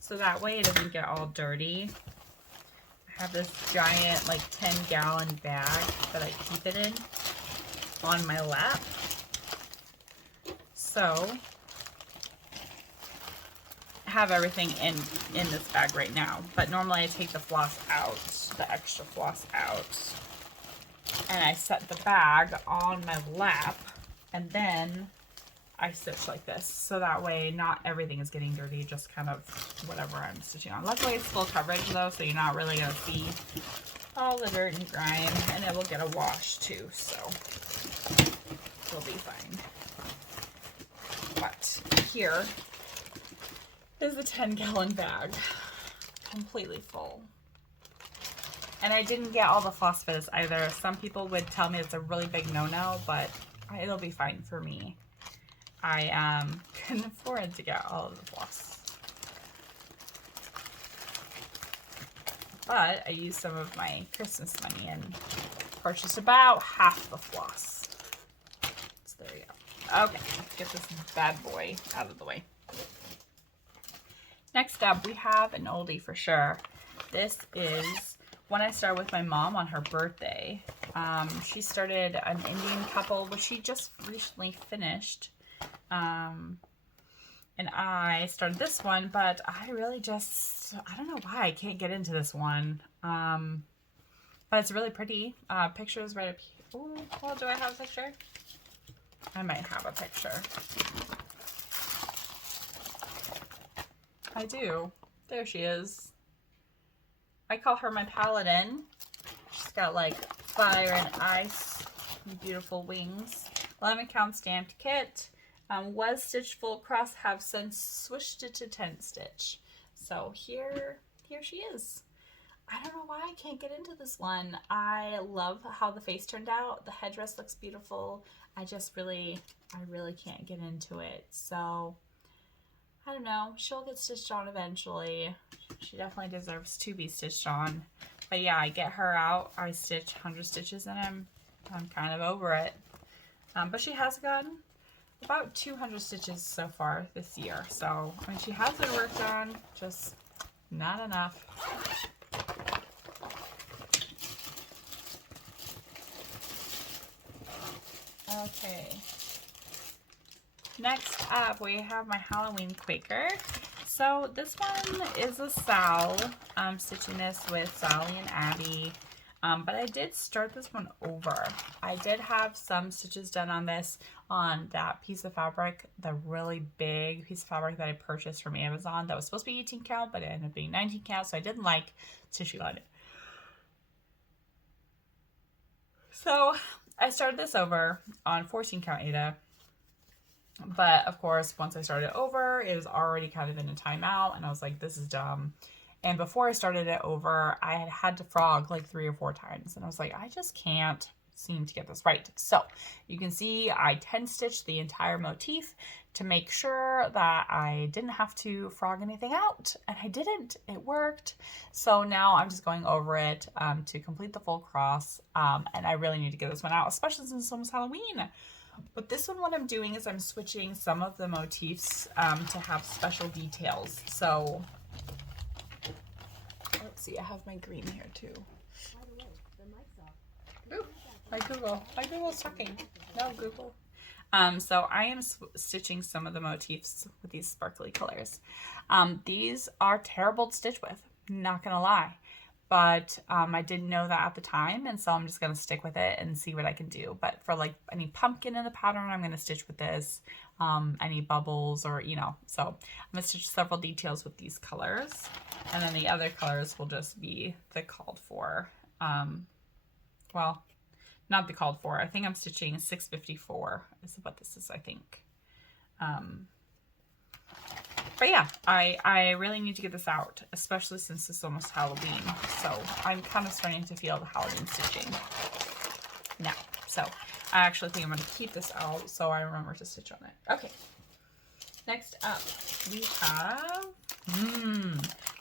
so that way it doesn't get all dirty. I have this giant like 10-gallon bag that I keep it in on my lap. So I have everything in this bag right now, but normally I take the floss out, the extra floss out, and I set the bag on my lap, and then I stitch like this, so that way not everything is getting dirty, just kind of whatever I'm stitching on. Luckily it's full coverage though, so you're not really going to see all the dirt and grime, and it will get a wash too, so it'll be fine. But here is the 10-gallon bag, completely full. And I didn't get all the floss for this either. Some people would tell me it's a really big no-no, but it'll be fine for me. I couldn't afford to get all of the floss. But I used some of my Christmas money and purchased about half the floss. So there you go. Okay, let's get this bad boy out of the way. Next up, we have an oldie for sure. This is when I started with my mom on her birthday. She started an Indian couple, which she just recently finished. And I started this one, but I really I don't know why I can't get into this one. But it's really pretty. Pictures right up here. Ooh, well, do I have a picture? I might have a picture. I do. There she is. I call her my paladin. She's got like fire and ice and beautiful wings. 11 count stamped kit. Was stitched full across, have since switched it to 10 stitch. So here she is. I don't know why I can't get into this one. I love how the face turned out. The headdress looks beautiful. I really can't get into it. So I don't know. She'll get stitched on eventually. She definitely deserves to be stitched on. But yeah, I get her out. I stitch 100 stitches and I'm kind of over it. But she has gotten about 200 stitches so far this year. So, I mean, she has her work done, just not enough. Okay. Next up, we have my Halloween Quaker. So this one is a Sal. I'm stitching this with Sally and Abby. But I did start this one over. I did have some stitches done on this, on that piece of fabric, the really big piece of fabric that I purchased from Amazon that was supposed to be 18 count, but it ended up being 19 count, so I didn't like stitching on it. So I started this over on 14 count Ada. But of course, once I started over, it was already kind of in a timeout, and I was like, this is dumb. And before I started it over, I had to frog like 3 or 4 times. And I was like, I just can't seem to get this right. So you can see I 10 stitched the entire motif to make sure that I didn't have to frog anything out. And I didn't. It worked. So now I'm just going over it to complete the full cross. And I really need to get this one out, especially since it's almost Halloween. But this one, what I'm doing is I'm switching some of the motifs to have special details. So let's see, I have my green here too. By the way, the mic's off. Ooh, my Google. My Google's talking. No, Google. So I am stitching some of the motifs with these sparkly colors. These are terrible to stitch with, not gonna lie. But I didn't know that at the time, and so I'm just gonna stick with it and see what I can do. But for like any pumpkin in the pattern, I'm gonna stitch with this. Any bubbles or, you know, so I'm gonna stitch several details with these colors, and then the other colors will just be the called for, well, not the called for. I think I'm stitching 654 is what this is, I think. But yeah, I really need to get this out, especially since it's almost Halloween. So I'm kind of starting to feel the Halloween stitching now. So I actually think I'm going to keep this out so I remember to stitch on it. Okay. Next up, we have,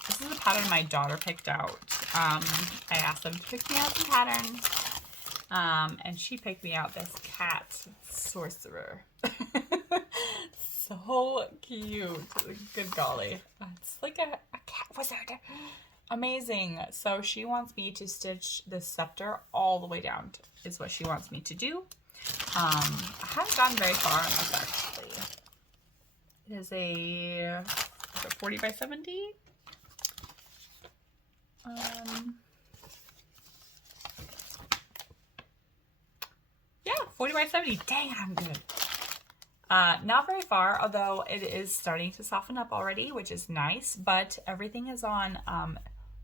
this is a pattern my daughter picked out. I asked them to pick me out some patterns, and she picked me out this cat sorcerer. So cute. Good golly. It's like a cat wizard. Amazing. So she wants me to stitch the scepter all the way down, is what she wants me to do. I haven't gotten very far on this actually. It is a 40 by 70. Yeah, 40 by 70. Dang, I'm good. Not very far, although it is starting to soften up already, which is nice, but everything is on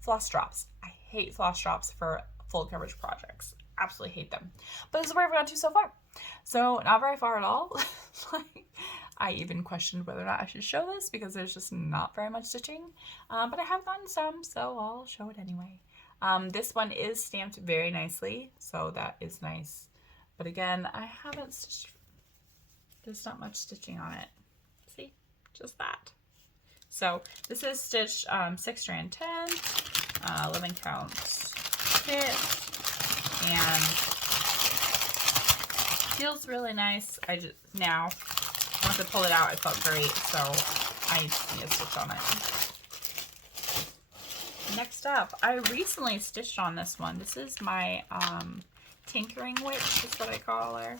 floss drops. I hate floss drops for full coverage projects. Absolutely hate them. But this is where I've gone to so far. So not very far at all. Like, I even questioned whether or not I should show this because there's just not very much stitching. But I have gotten some, so I'll show it anyway. This one is stamped very nicely, so that is nice. But again, I haven't stitched. There's not much stitching on it. See? Just that. So this is stitched 6 strand 10, 11 count kit, and feels really nice. I just now once I pulled it out, it felt great, so I need to stitch on it. Next up, I recently stitched on this one. This is my tinkering witch, is what I call her.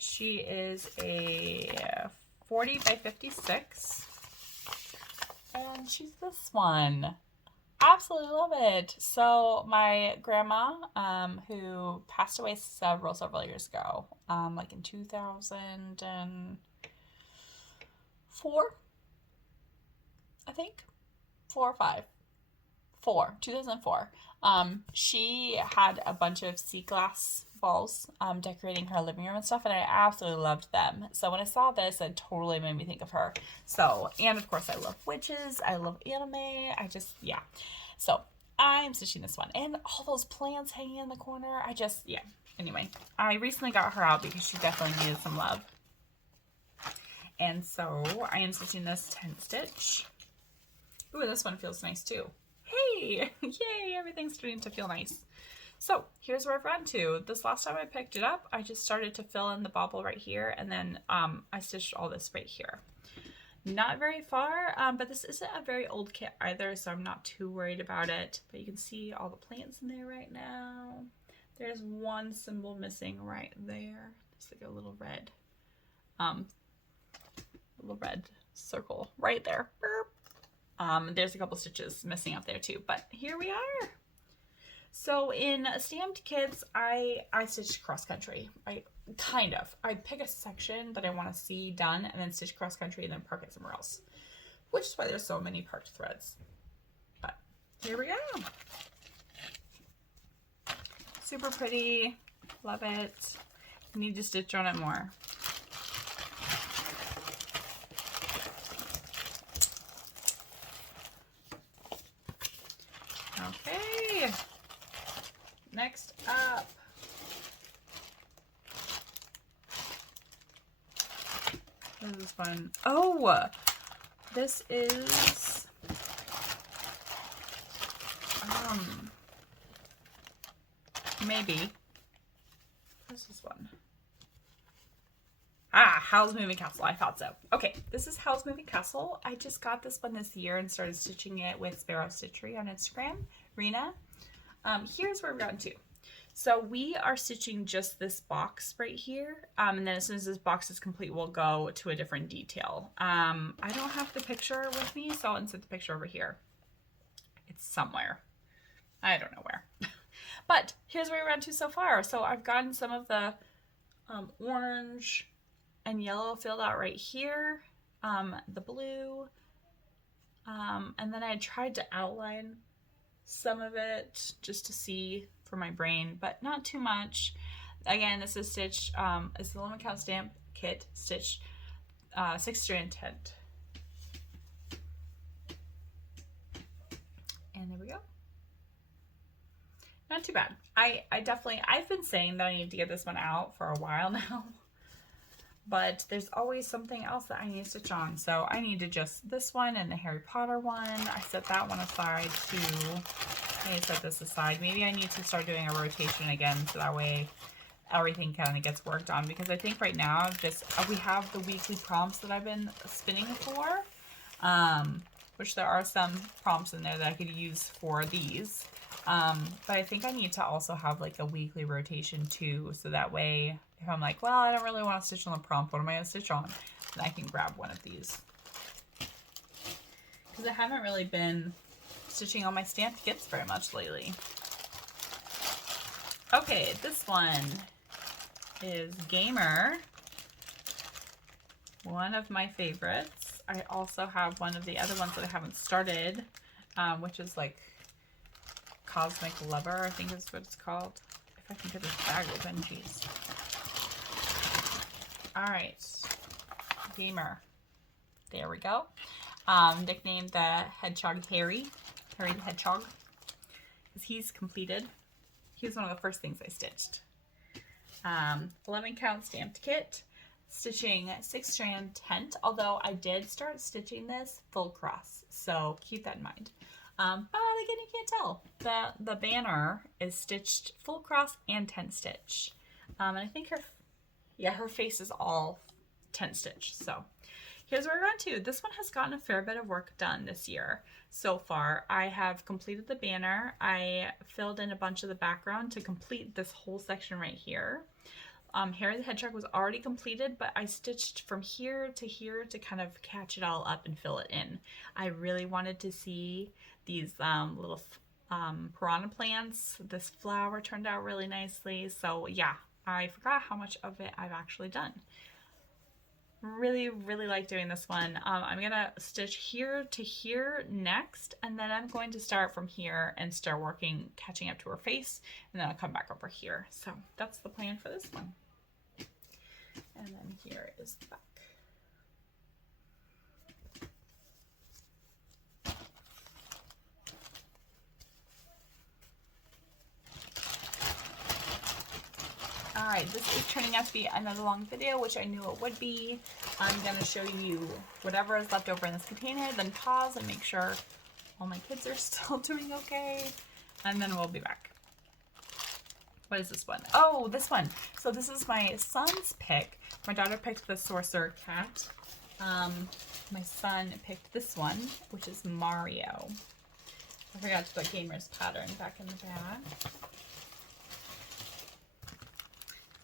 She is a 40 by 56, and she's this one. Absolutely love it. So my grandma, who passed away several years ago, like in 2004, I think, 4 or 5, 2004. She had a bunch of sea glass balls decorating her living room and stuff, and I absolutely loved them. So when I saw this, it totally made me think of her. So, and of course I love witches, I love anime, yeah. So I'm stitching this one, and all those plants hanging in the corner, yeah. Anyway, I recently got her out because she definitely needed some love. And so I am stitching this 10 stitch. Ooh, this one feels nice too. Hey, yay, everything's starting to feel nice. So here's where I've gotten to. This last time I picked it up, I just started to fill in the bobble right here, and then I stitched all this right here. Not very far, but this isn't a very old kit either, so I'm not too worried about it. But you can see all the plants in there right now. There's one symbol missing right there. It's like a little red circle right there. There's a couple stitches missing up there too, but here we are. So in stamped kits, I stitch cross country. I pick a section that I want to see done and then stitch cross country and then park it somewhere else, which is why there's so many parked threads. But here we go. Super pretty. Love it. Need to stitch on it more. Okay. Next up. This is fun. Oh, this is maybe. What's this one? Howl's Moving Castle. I thought so. Okay, this is Howl's Moving Castle. I just got this one this year and started stitching it with sparrowstitchery on Instagram. Rena. Here's where we've gotten to. So we are stitching just this box right here, and then as soon as this box is complete, we'll go to a different detail. I don't have the picture with me, so I'll insert the picture over here. It's somewhere. I don't know where. But here's where we're on to so far. So I've gotten some of the orange and yellow filled out right here, the blue, and then I tried to outline some of it just to see for my brain, but not too much. Again, this is stitched, it's the lemon count stamp kit stitched 6-strand tent. And there we go. Not too bad. I've been saying that I need to get this one out for a while now, but there's always something else that I need to stitch on. So I need to just this one and the Harry Potter one. I set that one aside too. I need to set this aside. Maybe I need to start doing a rotation again so that way everything kind of gets worked on, because I think right now just we have the weekly prompts that I've been spinning for, which there are some prompts in there that I could use for these. But I think I need to also have like a weekly rotation too, so that way if I'm like, well, I don't really want to stitch on the prompt, what am I going to stitch on? Then I can grab one of these. Because I haven't really been stitching on my stamped kits very much lately. Okay, this one is Gamer. One of my favorites. I also have one of the other ones that I haven't started, which is like Cosmic Lover, I think is what it's called. If I can get this bag open, jeez. Alright, Gamer. There we go. Nicknamed the Hedgehog Harry the Hedgehog, because he's completed. He was one of the first things I stitched. 11 count stamped kit, stitching 6-strand tent, although I did start stitching this full cross, so keep that in mind. But again, you can't tell. The banner is stitched full cross and tent stitch. And I think her face is all tent stitch. So here's where we're on to. This one has gotten a fair bit of work done this year so far. I have completed the banner. I filled in a bunch of the background to complete this whole section right here. Harry the Hedgehog was already completed, but I stitched from here to kind of catch it all up and fill it in. I really wanted to see these little piranha plants. This flower turned out really nicely. So yeah, I forgot how much of it I've actually done. Really, really like doing this one. I'm gonna stitch here to here next, and then I'm going to start from here and start working, catching up to her face, and then I'll come back over here. So that's the plan for this one. And then here is the back. Alright, this is turning out to be another long video, which I knew it would be. I'm going to show you whatever is left over in this container, then pause and make sure all my kids are still doing okay, and then we'll be back. What is this one? Oh, this one. So this is my son's pick. My daughter picked the Sorcerer Cat. My son picked this one, which is Mario. I forgot to put Gamer's pattern back in the bag.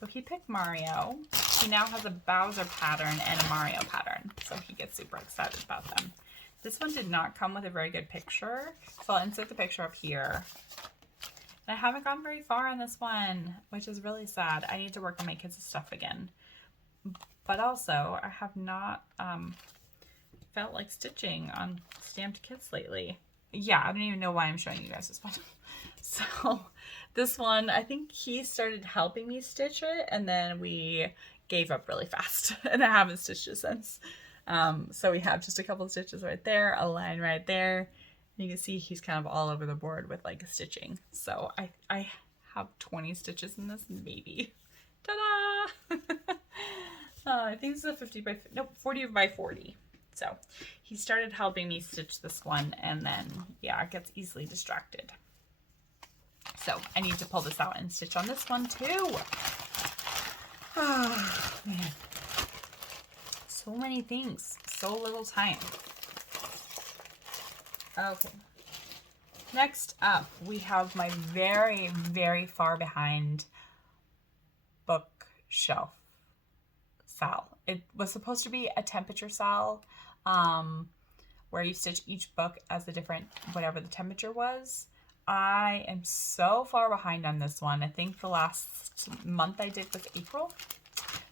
So he picked Mario. He now has a Bowser pattern and a Mario pattern, so he gets super excited about them. This one did not come with a very good picture, so I'll insert the picture up here. And I haven't gone very far on this one, which is really sad. I need to work on my kids' stuff again. But also, I have not felt like stitching on stamped kits lately. Yeah, I don't even know why I'm showing you guys this one. So this one, I think he started helping me stitch it, and then we gave up really fast, and I haven't stitched it since. So we have just a couple of stitches right there, a line right there. You can see he's kind of all over the board with like stitching. So I have 20 stitches in this, maybe. Ta-da! I think this is a 40 by 40. So he started helping me stitch this one, and then yeah, it gets easily distracted. So I need to pull this out and stitch on this one too. Oh man, so many things, so little time. Okay, next up we have my very, very far behind bookshelf sal. It was supposed to be a temperature sal, where you stitch each book as the different, whatever the temperature was. I am so far behind on this one. I think the last month I did was April.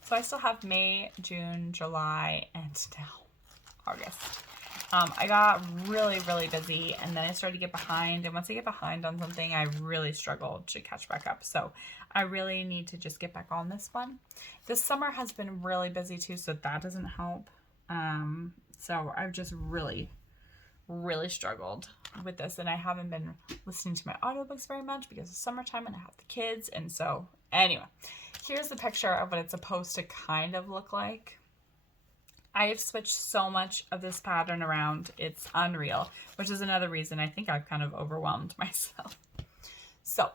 So I still have May, June, July, and now August. I got really, really busy, and then I started to get behind. And once I get behind on something, I really struggled to catch back up. So I really need to just get back on this one. This summer has been really busy too, so that doesn't help. So I've just really struggled with this, and I haven't been listening to my audiobooks very much because it's summertime and I have the kids. And so anyway, here's the picture of what it's supposed to kind of look like. I have switched so much of this pattern around, it's unreal, which is another reason I think I've kind of overwhelmed myself. So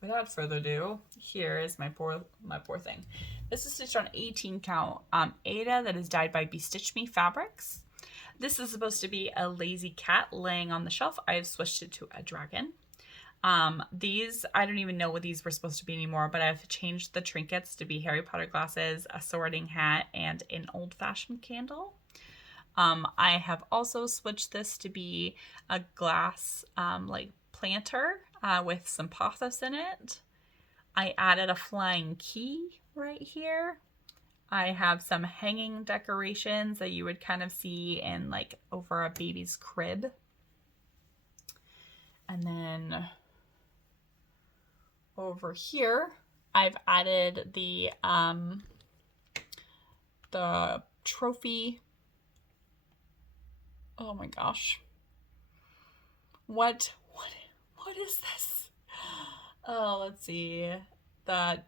without further ado, here is my poor thing. This is stitched on 18 count Aida that is dyed by Bestitch Me Fabrics. This is supposed to be a lazy cat laying on the shelf. I have switched it to a dragon. These, I don't even know what these were supposed to be anymore, but I've changed the trinkets to be Harry Potter glasses, a sorting hat, and an old-fashioned candle. I have also switched this to be a glass like planter with some pothos in it. I added a flying key right here. I have some hanging decorations that you would kind of see in like over a baby's crib. And then over here, I've added the trophy. Oh my gosh. What is this? Oh, let's see. The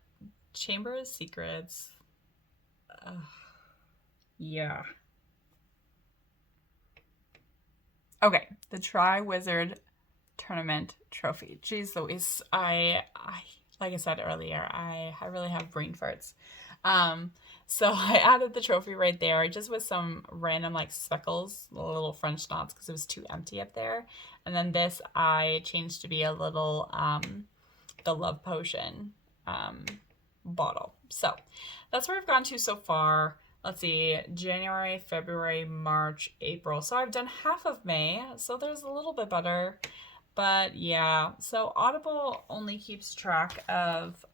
Chamber of Secrets. Yeah. Okay, the Tri-Wizard Tournament Trophy. Jeez Louise, I like I said earlier, I really have brain farts. So I added the trophy right there, just with some random like speckles, little French knots, because it was too empty up there. And then this I changed to be a little the Love Potion bottle. So that's where I've gone to so far. Let's see, January, February, March, April. So I've done half of May, so there's a little bit better. But yeah, so Audible only keeps track of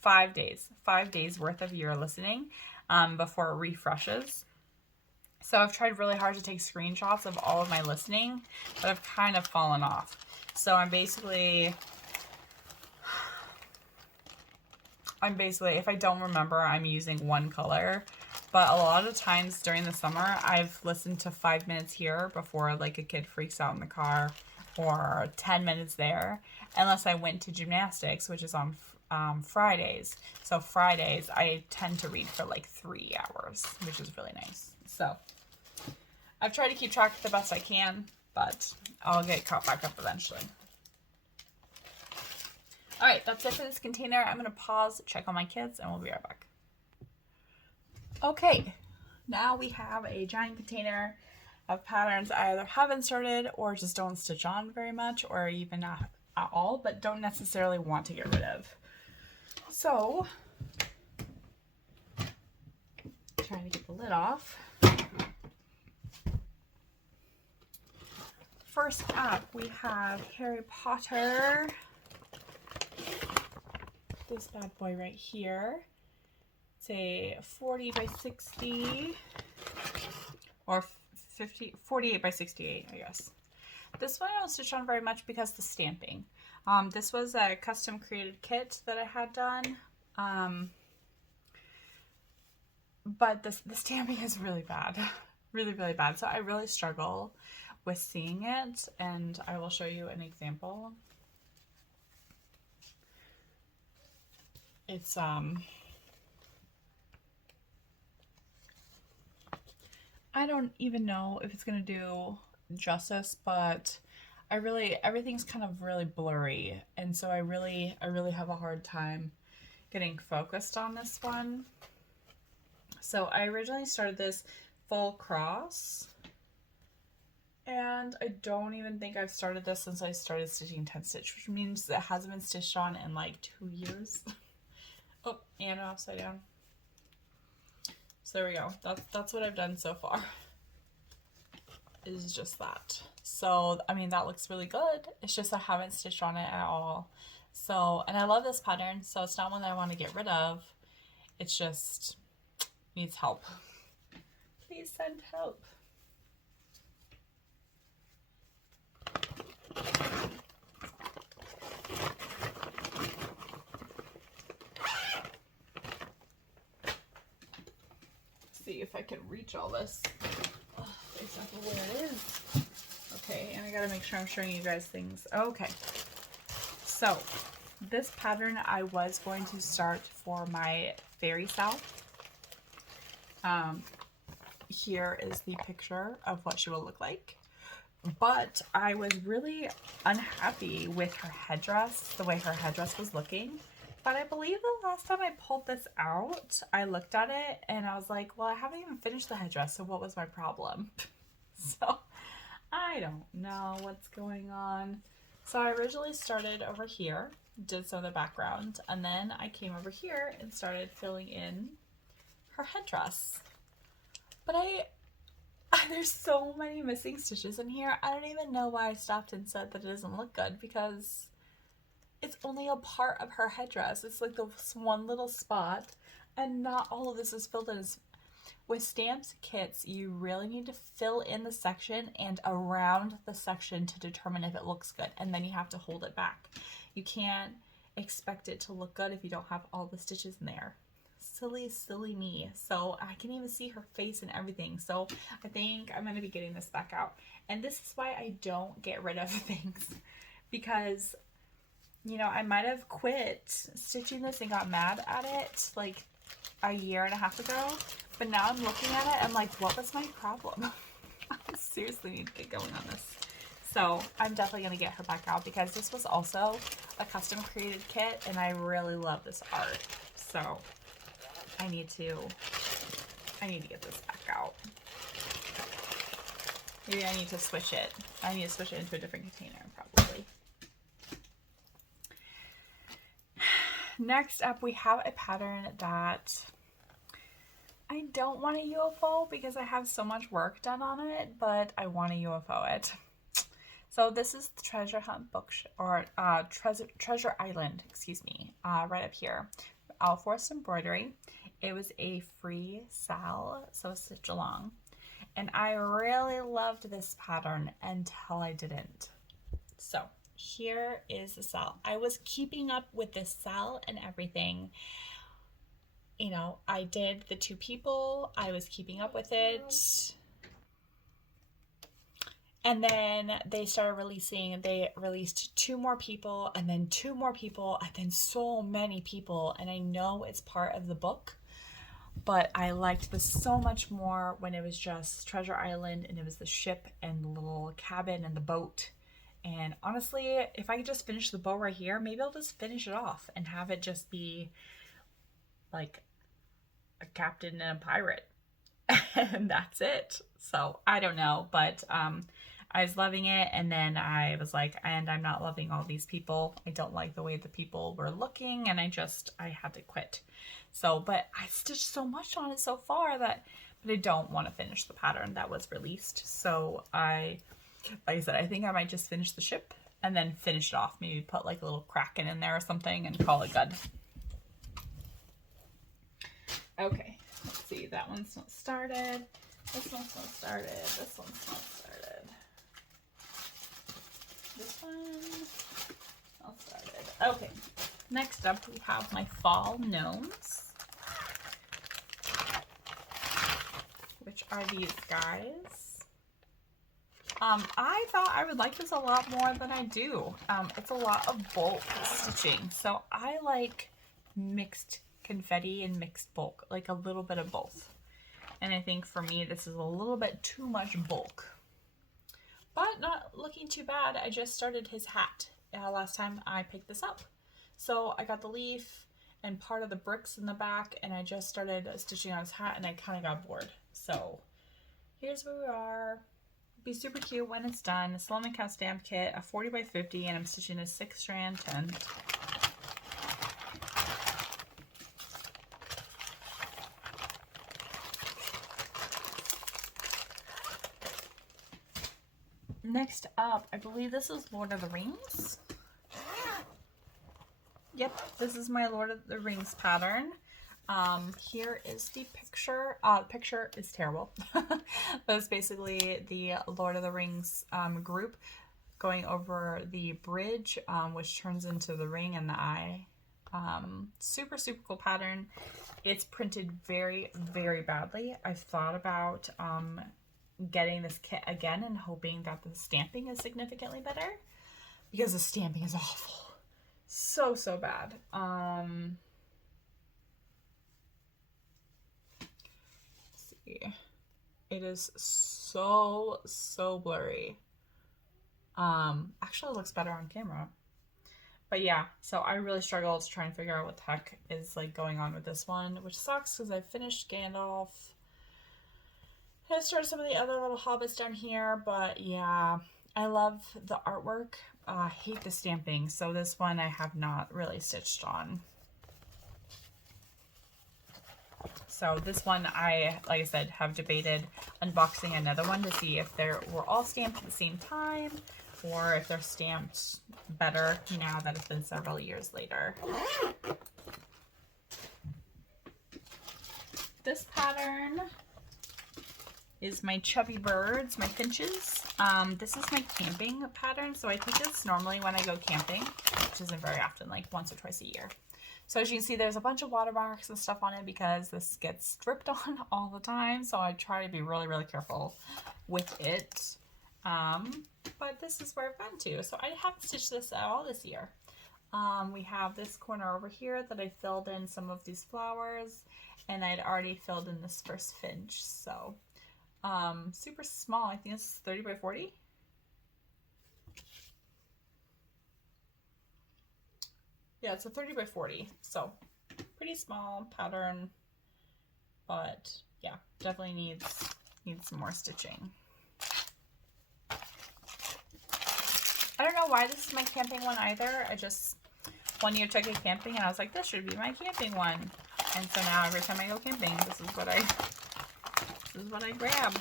5 days worth of your listening before it refreshes. So I've tried really hard to take screenshots of all of my listening, but I've kind of fallen off. So I'm basically, if I don't remember, I'm using one color. But a lot of times during the summer, I've listened to 5 minutes here before like a kid freaks out in the car, or 10 minutes there, unless I went to gymnastics, which is on Fridays. So Fridays, I tend to read for like 3 hours, which is really nice. So I've tried to keep track the best I can, but I'll get caught back up eventually. All right, that's it for this container. I'm going to pause, check on my kids, and we'll be right back. Okay, now we have a giant container of patterns I either haven't started or just don't stitch on very much, or even not at all, but don't necessarily want to get rid of. So, trying to get the lid off. First up, we have Harry Potter. This bad boy right here. It's a 40 by 60 or 48 by 68, I guess. This one I don't stitch on very much because the stamping. This was a custom created kit that I had done. But the stamping is really bad. Really, really bad. So I really struggle with seeing it, and I will show you an example. It's I don't even know if it's gonna do justice, but everything's kind of really blurry, and so I really have a hard time getting focused on this one. So I originally started this full cross, and I don't even think I've started this since I started stitching 10 stitch, which means it hasn't been stitched on in like 2 years. Oh, and upside down. So there we go. That's what I've done so far. Is just that. So, I mean, that looks really good. It's just I haven't stitched on it at all. So, and I love this pattern, so it's not one that I want to get rid of. It's just needs help. Please send help. see if I can reach all this. Oh, based off of where it is. Okay, and I gotta make sure I'm showing you guys things. Okay, so this pattern I was going to start for my fairy cell. Here is the picture of what she will look like. But I was really unhappy with her headdress, the way her headdress was looking. But I believe the last time I pulled this out, I looked at it and I was like, well, I haven't even finished the headdress, so what was my problem? So I don't know what's going on. So I originally started over here, did some of the background, and then I came over here and started filling in her headdress. But there's so many missing stitches in here. I don't even know why I stopped and said that it doesn't look good, because it's only a part of her headdress. It's like this one little spot, and not all of this is filled in. With stamped kits, you really need to fill in the section and around the section to determine if it looks good, and then you have to hold it back. You can't expect it to look good if you don't have all the stitches in there. Silly me. So I can even see her face and everything. So I think I'm going to be getting this back out. And this is why I don't get rid of things, because, you know, I might have quit stitching this and got mad at it like a year and a half ago. But now I'm looking at it, I'm like, what was my problem? I seriously need to get going on this. So I'm definitely going to get her back out, because this was also a custom created kit and I really love this art. So I need to get this back out. Maybe I need to switch it. I need to switch it into a different container, probably. Next up, we have a pattern that I don't want to UFO because I have so much work done on it, but I want to UFO it. So this is the Treasure Hunt book, or Treasure Island, excuse me, right up here. All Forest Embroidery. It was a free sal, so stitch along. And I really loved this pattern until I didn't. So here is the sal. I was keeping up with this sal and everything. You know, I did the 2 people. I was keeping up with it. And then they started releasing, they released 2 more people, and then 2 more people, and then so many people. And I know it's part of the book, but I liked this so much more when it was just Treasure Island and it was the ship and the little cabin and the boat. And honestly, if I could just finish the bow right here, maybe I'll just finish it off and have it just be like a captain and a pirate. And that's it. So I don't know, but I was loving it, and then I was like, and I'm not loving all these people. I don't like the way the people were looking, and I had to quit. So, but I stitched so much on it so far but I don't want to finish the pattern that was released. So like I said, I think I might just finish the ship and then finish it off. Maybe put like a little kraken in there or something and call it good. Okay, let's see. That one's not started. This one's not started. This one's not started. This one not started. Okay, next up we have my fall gnomes, which are these guys. I thought I would like this a lot more than I do. It's a lot of bulk stitching, so I like mixed confetti and mixed bulk, like a little bit of both. And I think for me this is a little bit too much bulk, but not looking too bad. I just started his hat last time I picked this up, so I got the leaf and part of the bricks in the back, and I just started stitching on his hat, and I kind of got bored. So here's where we are. Be super cute when it's done. A Sloman Cow stamp kit, a 40 by 50, and I'm stitching a 6-strand tent. Next up, I believe this is Lord of the Rings. Yep, this is my Lord of the Rings pattern. Here is the picture. The picture is terrible, but it's basically the Lord of the Rings group going over the bridge, which turns into the ring and the eye. Super, super cool pattern. It's printed very, very badly. I've thought about getting this kit again and hoping that the stamping is significantly better, because the stamping is awful. So, so bad. Let's see. It is so, so blurry. Actually, it looks better on camera. But yeah, so I really struggled to try and figure out what the heck is like going on with this one, which sucks because I finished Gandalf. I started some of the other little hobbits down here, but yeah, I love the artwork. I hate the stamping, so this one I have not really stitched on. So this one I, like I said, have debated unboxing another one to see if they were all stamped at the same time or if they're stamped better now that it's been several years later. This pattern is my chubby birds, my finches. This is my camping pattern, so I take this normally when I go camping, which isn't very often, like once or twice a year. So as you can see, there's a bunch of watermarks and stuff on it because this gets dripped on all the time, so I try to be really, really careful with it. But this is where I've gotten to. So I haven't stitched this at all this year. We have this corner over here that I filled in some of these flowers, and I'd already filled in this first finch. So super small. I think it's 30 by 40. Yeah, it's a 30 by 40. So pretty small pattern, but yeah, definitely needs some more stitching. I don't know why this is my camping one either. I just one year took it camping and I was like, this should be my camping one. And so now every time I go camping, this is what I grab.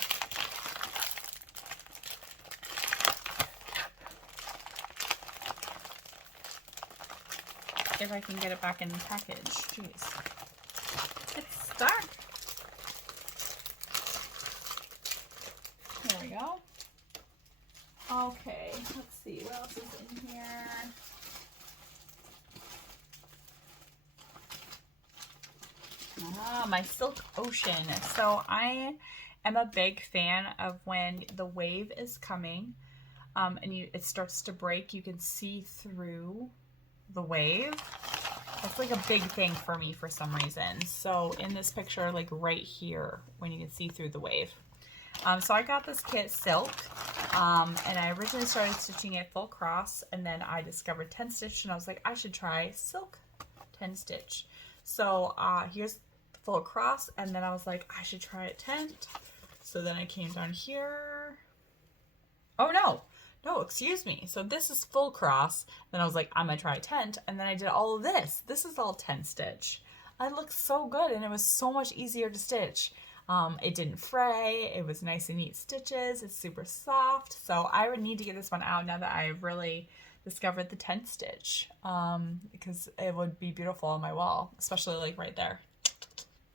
If I can get it back in the package. Jeez. It's stuck. There we go. Okay, let's see what else is in here. My Silk Ocean. So I am a big fan of when the wave is coming and it starts to break, you can see through the wave. That's like a big thing for me for some reason. So in this picture, like right here, when you can see through the wave. So I got this kit Silk, and I originally started stitching it full cross, and then I discovered 10 stitch, and I was like, I should try Silk 10 stitch. So here's the full cross, and then I was like, I should try it tent. So then I came down here. Oh no, excuse me. So this is full cross. Then I was like, I'm gonna try tent, and then I did all of this. This is all 10 stitch. It looked so good, and it was so much easier to stitch. It didn't fray, it was nice and neat stitches, it's super soft, so I would need to get this one out now that I've really discovered the 10 stitch, because it would be beautiful on my wall, especially like right there.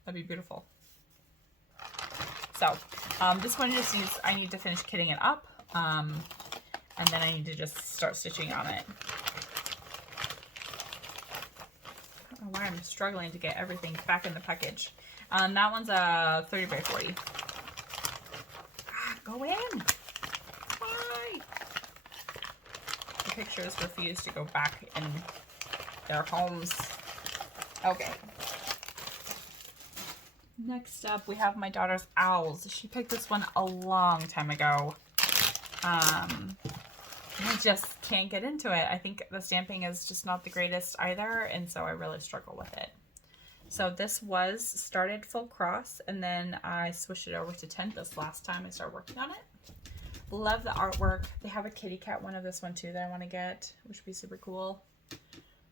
That'd be beautiful. So this one just needs, I need to finish kitting it up, and then I need to just start stitching on it. I don't know why I'm struggling to get everything back in the package. That one's a 30 by 40. Go in. Why? The pictures refuse to go back in their homes. Okay. Next up, we have my daughter's owls. She picked this one a long time ago. I just can't get into it. I think the stamping is just not the greatest either, and so I really struggle with it. So this was started full cross, and then I switched it over to tent this last time I started working on it. Love the artwork. They have a kitty cat one of this one too that I want to get, which would be super cool.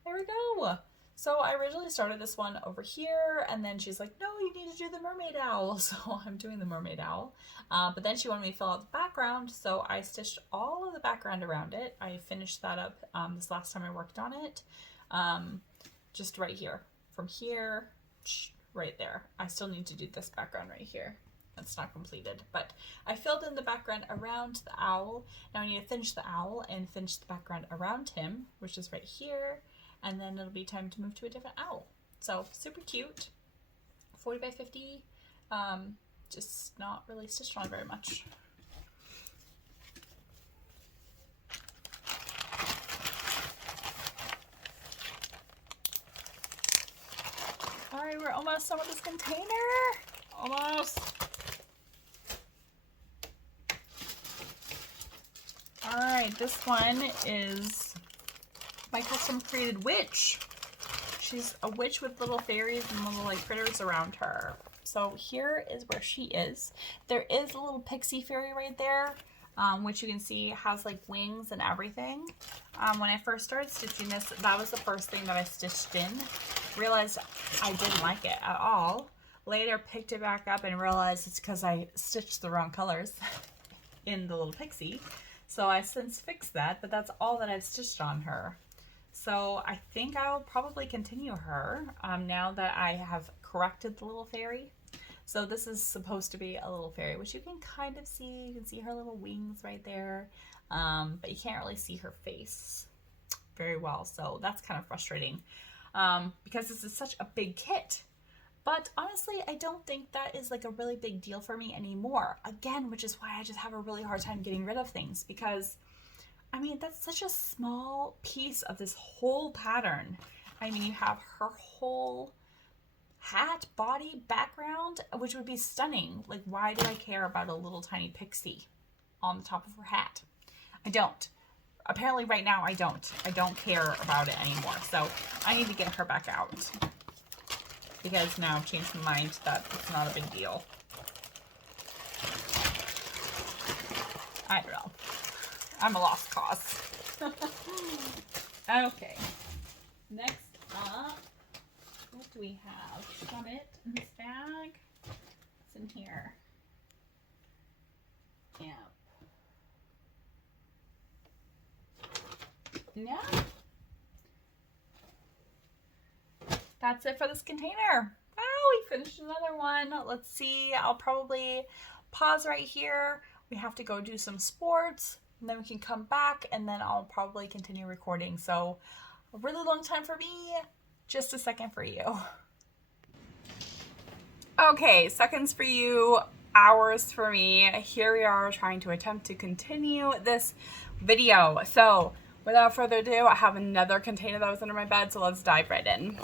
There we go. So I originally started this one over here, and then she's like, no, you need to do the mermaid owl. So I'm doing the mermaid owl. But then she wanted me to fill out the background, so I stitched all of the background around it. I finished that up this last time I worked on it. Just right here. From here, right there. I still need to do this background right here. That's not completed, but I filled in the background around the owl. Now I need to finish the owl and finish the background around him, which is right here. and then it'll be time to move to a different owl. So super cute, 40 by 50, just not really stitched on very much. All right, we're almost done with this container. Almost. All right, this one is my custom created witch. She's a witch with little fairies and little like critters around her. So here is where she is. There is a little pixie fairy right there, which you can see has like wings and everything. When I first started stitching this, that was the first thing that I stitched in. Realized I didn't like it at all. Later picked it back up and realized it's because I stitched the wrong colors in the little pixie. So I since fixed that, but that's all that I've stitched on her. So I think I'll probably continue her now that I have corrected the little fairy. So this is supposed to be a little fairy, which you can kind of see. You can see her little wings right there, but you can't really see her face very well. So that's kind of frustrating because this is such a big kit. But honestly, I don't think that is like a really big deal for me anymore. Again, which is why I just have a really hard time getting rid of things, because I mean, that's such a small piece of this whole pattern. I mean, you have her whole hat, body, background, which would be stunning. Like, why do I care about a little tiny pixie on the top of her hat? I don't. Apparently right now I don't. I don't care about it anymore. So I need to get her back out, because now I've changed my mind that it's not a big deal. I don't know. I'm a lost cause. Okay. Next up, what do we have? Summit in this bag. What's in here? Yep. Yeah. That's it for this container. Wow, we finished another one. Let's see. I'll probably pause right here. We have to go do some sports, and then we can come back, and then I'll probably continue recording. So a really long time for me, just a second for you. Okay, seconds for you, hours for me. Here we are trying to attempt to continue this video. So without further ado, I have another container that was under my bed, so let's dive right in.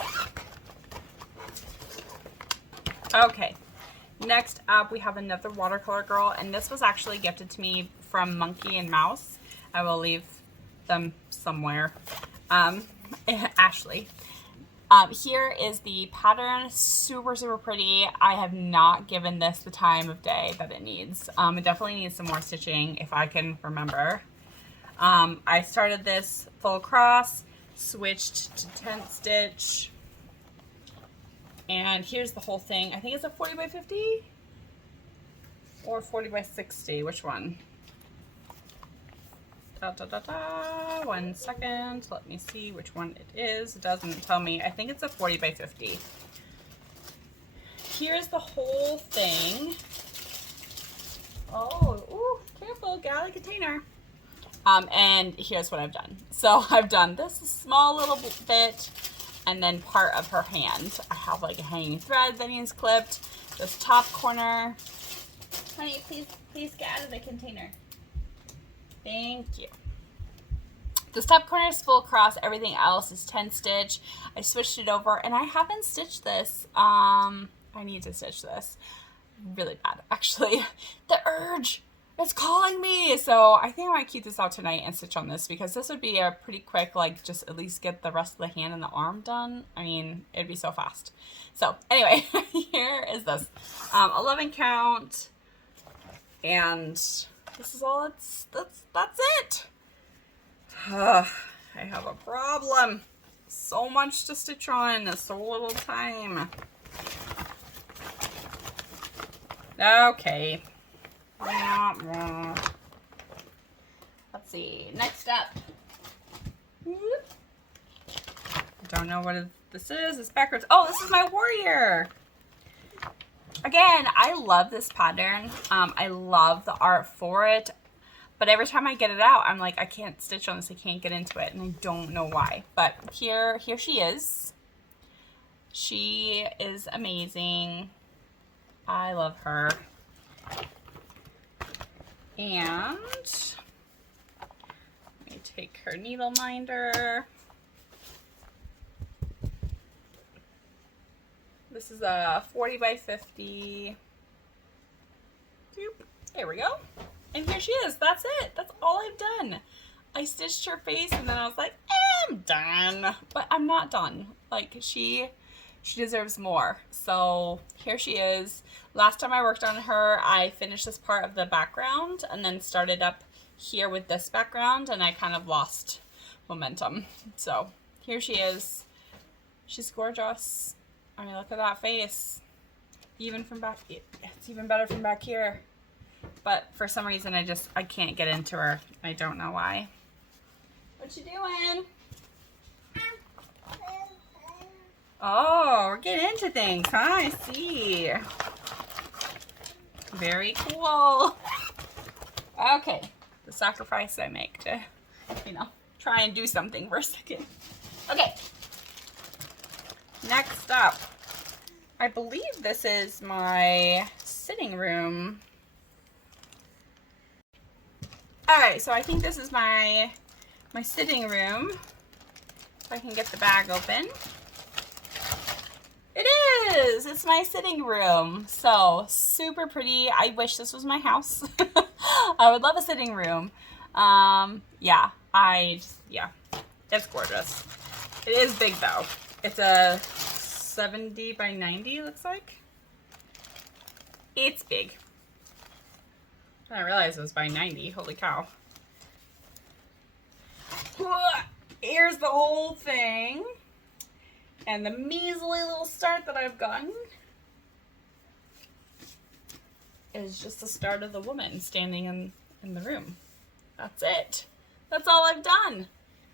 Okay, next up we have another watercolor girl, and this was actually gifted to me from Monkey and Mouse. I will leave them somewhere. Ashley. Here is the pattern, super, super pretty. I have not given this the time of day that it needs. It definitely needs some more stitching if I can remember. I started this full cross, switched to 10th stitch, and here's the whole thing. I think it's a 40 by 50 or 40 by 60. Which one? Da, da, da, da. 1 second. Let me see which one it is. It doesn't tell me. I think it's a 40 by 50. Here's the whole thing. Oh, ooh, careful, get out of the container. And here's what I've done. So I've done this small little bit, and then part of her hand. I have like a hanging thread that needs clipped. This top corner. Honey, please get out of the container. Thank you. This top corner is full cross. Everything else is 10 stitch. I switched it over, and I haven't stitched this. I need to stitch this really bad, actually. The urge. It's calling me. So I think I might keep this out tonight and stitch on this, because this would be a pretty quick, like, just at least get the rest of the hand and the arm done. I mean, it'd be so fast. So anyway, here is this 11 count, and this is all. That's it. I have a problem. So much to stitch on, so little time. Okay. Let's see. Next up. Don't know what this is. It's backwards. Oh, this is my warrior. Again, I love this pattern. I love the art for it. But every time I get it out, I'm like, I can't stitch on this. I can't get into it, and I don't know why. But here she is. She is amazing. I love her. And let me take her needle minder. This is a 40 by 50. Boop. There we go. And here she is. That's it. That's all I've done. I stitched her face and then I was like, I'm done. But I'm not done. Like, she deserves more. So here she is. Last time I worked on her, I finished this part of the background and then started up here with this background, and I kind of lost momentum. So here she is. She's gorgeous. I mean, look at that face. Even from back, it's even better from back here. But for some reason, I can't get into her. I don't know why. What you doing? Oh, we're getting into things, huh? I see. Very cool. Okay, the sacrifice I make to, you know, try and do something for a second. Okay. Next up, I believe this is my sitting room. Alright, so I think this is my sitting room. If I can get the bag open. It is! It's my sitting room. So, super pretty. I wish this was my house. I would love a sitting room. Yeah, it's gorgeous. It is big though. It's a 70 by 90, looks like. It's big. I didn't realize it was by 90. Holy cow. Here's the whole thing. And the measly little start that I've gotten is just the start of the woman standing in the room. That's it. That's all I've done.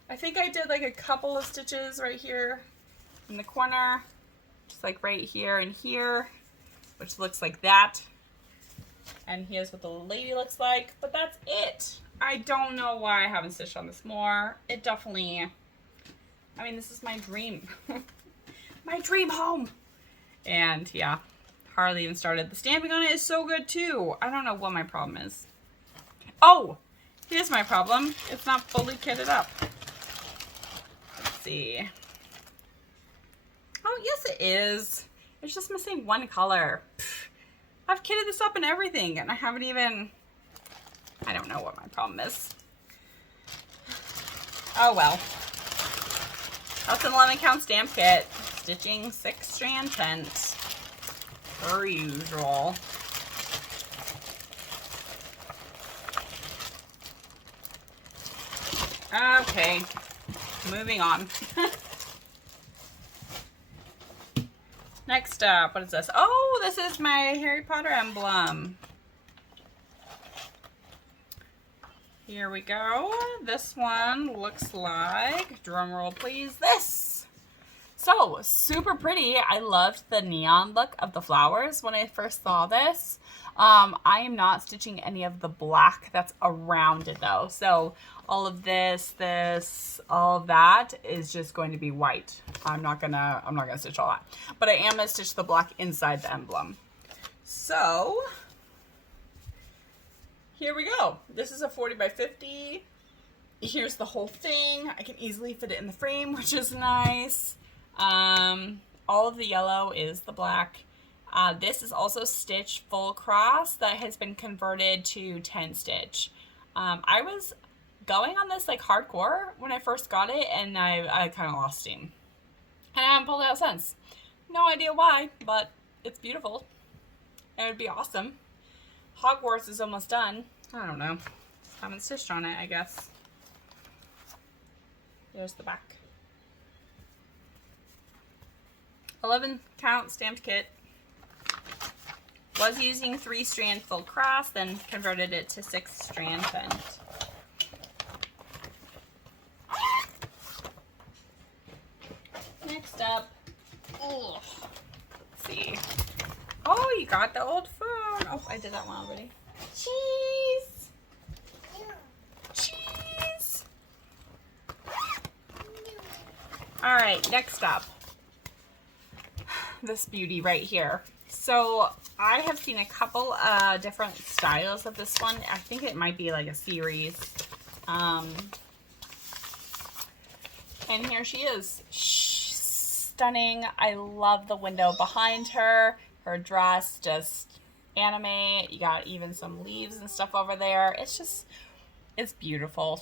I think I did like a couple of stitches right here in the corner. Just like right here and here, which looks like that. And here's what the lady looks like, but that's it. I don't know why I haven't stitched on this more. It definitely, I mean, this is my dream. My dream home. And yeah, hardly even started. The stamping on it is so good too. I don't know what my problem is. Oh, here's my problem. It's not fully kitted up. Let's see. Oh, yes it is. It's just missing one color. Pfft. I've kitted this up and everything, and I haven't even, I don't know what my problem is. Oh well. That's an 11 count stamp kit. Stitching 6 strand tents. Per usual. Okay. Moving on. Next up, what is this? Oh, this is my Harry Potter emblem. Here we go. This one looks like, drum roll please, this. So, super pretty. I loved the neon look of the flowers when I first saw this. I am not stitching any of the black that's around it though. So all of this, all of that is just going to be white. I'm not gonna stitch all that. But I am gonna stitch the black inside the emblem. So here we go. This is a 40 by 50. Here's the whole thing. I can easily fit it in the frame, which is nice. All of the yellow is the black. This is also stitched full cross that has been converted to 10 stitch. I was going on this like hardcore when I first got it, and I kind of lost steam. And I haven't pulled it out since. No idea why, but it's beautiful. It would be awesome. Hogwarts is almost done. I don't know. Haven't stitched on it, I guess. There's the back. 11 count stamped kit. Was using 3 strand full cross, then converted it to 6 strand tent. Next up, let's see. Oh, you got the old phone. Oh, I did that one already. Cheese. All right, next up, this beauty right here. So I have seen a couple different styles of this one. I think it might be like a series. And here she is. Stunning. I love the window behind her. Her dress, just anime. You got even some leaves and stuff over there. It's just, it's beautiful.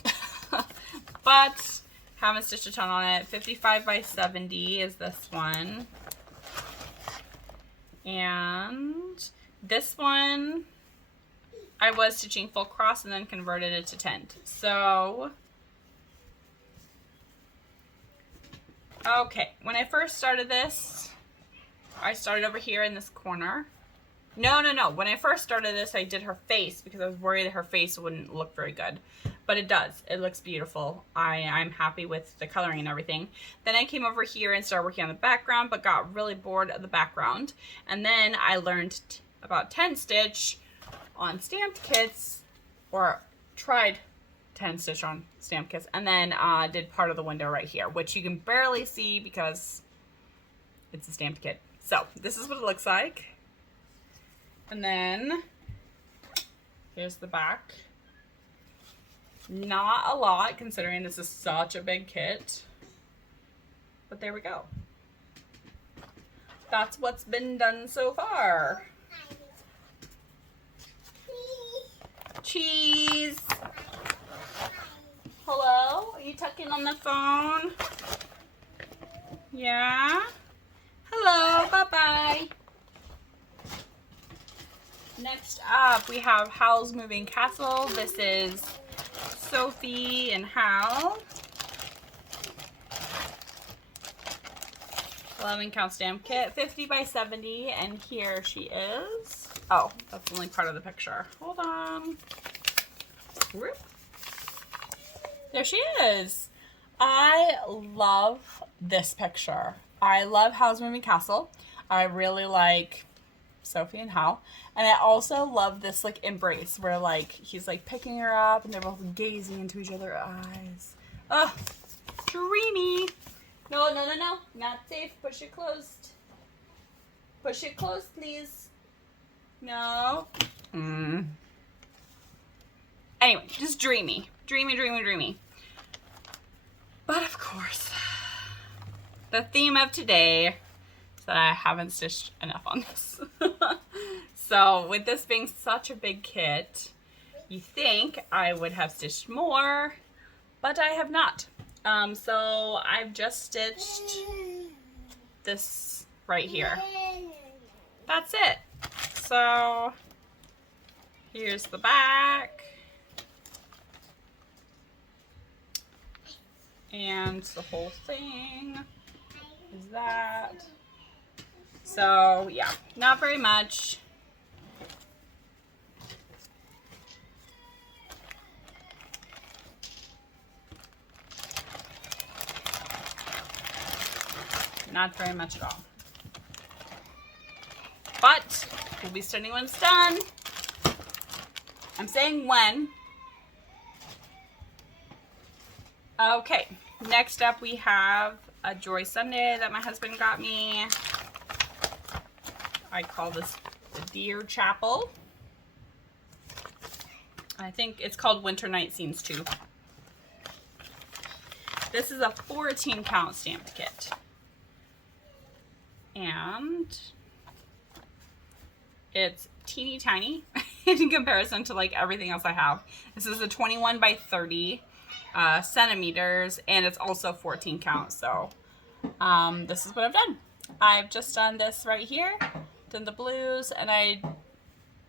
But haven't stitched a ton on it. 55 by 70 is this one. And this one, I was stitching full cross and then converted it to tent. So, okay, when I first started this, I started over here in this corner. No. When I first started this, I did her face because I was worried that her face wouldn't look very good. But it does. It looks beautiful. I'm happy with the coloring and everything. Then I came over here and started working on the background, but got really bored of the background. And then I learned about tent stitch on stamped kits, or tried tent stitch on stamped kits, and then did part of the window right here, which you can barely see because it's a stamped kit. So this is what it looks like. And then here's the back. Not a lot considering this is such a big kit, but there we go. That's what's been done so far. Cheese. Hello? Are you tucking on the phone? Yeah? Hello, bye-bye. Next up, we have Howl's Moving Castle. This is Sophie and Hal. 11 count stamp kit, 50 by 70, and here she is. Oh, that's only part of the picture. Hold on. Whoop. There she is. I love this picture. I love Howl's Moving Castle. I really like Sophie and Hal. And I also love this like embrace where like he's like picking her up and they're both gazing into each other's eyes. Oh, dreamy. No. Not safe. Push it closed. Push it closed, please. No. Anyway, just dreamy. Dreamy. But of course, the theme of today is that I haven't stitched enough on this. So with this being such a big kit, you think I would have stitched more, but I have not. So I've just stitched this right here. That's it. So here's the back. And the whole thing is that. So yeah, not very much. Not very much at all. But we'll be starting when it's done. I'm saying when. Okay, next up we have a Joy Sunday that my husband got me. I call this the Deer Chapel. I think it's called Winter Night Scenes 2. This is a 14 count stamped kit. And it's teeny tiny in comparison to like everything else I have. This is a 21 by 30 centimeters, and it's also 14 count. So this is what I've done. I've just done this right here, done the blues, and I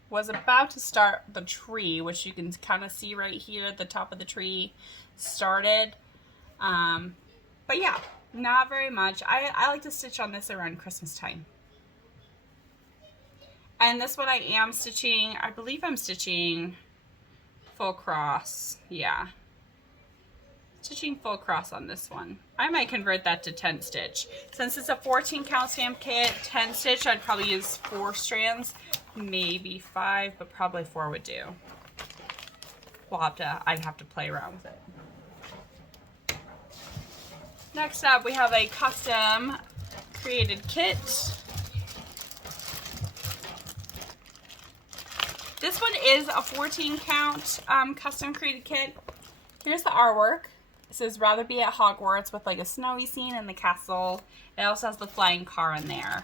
was about to start the tree, which you can kind of see right here at the top of the tree started. But yeah, not very much. I like to stitch on this around Christmas time. And this one I am stitching, I believe I'm stitching full cross. Yeah. Stitching full cross on this one. I might convert that to 10 stitch. Since it's a 14 count stamp kit, 10 stitch, I'd probably use 4 strands, maybe 5, but probably 4 would do. I'd have to play around with it. Next up, we have a custom created kit. This one is a 14 count custom created kit. Here's the artwork. It says rather be at Hogwarts with like a snowy scene in the castle. It also has the flying car in there.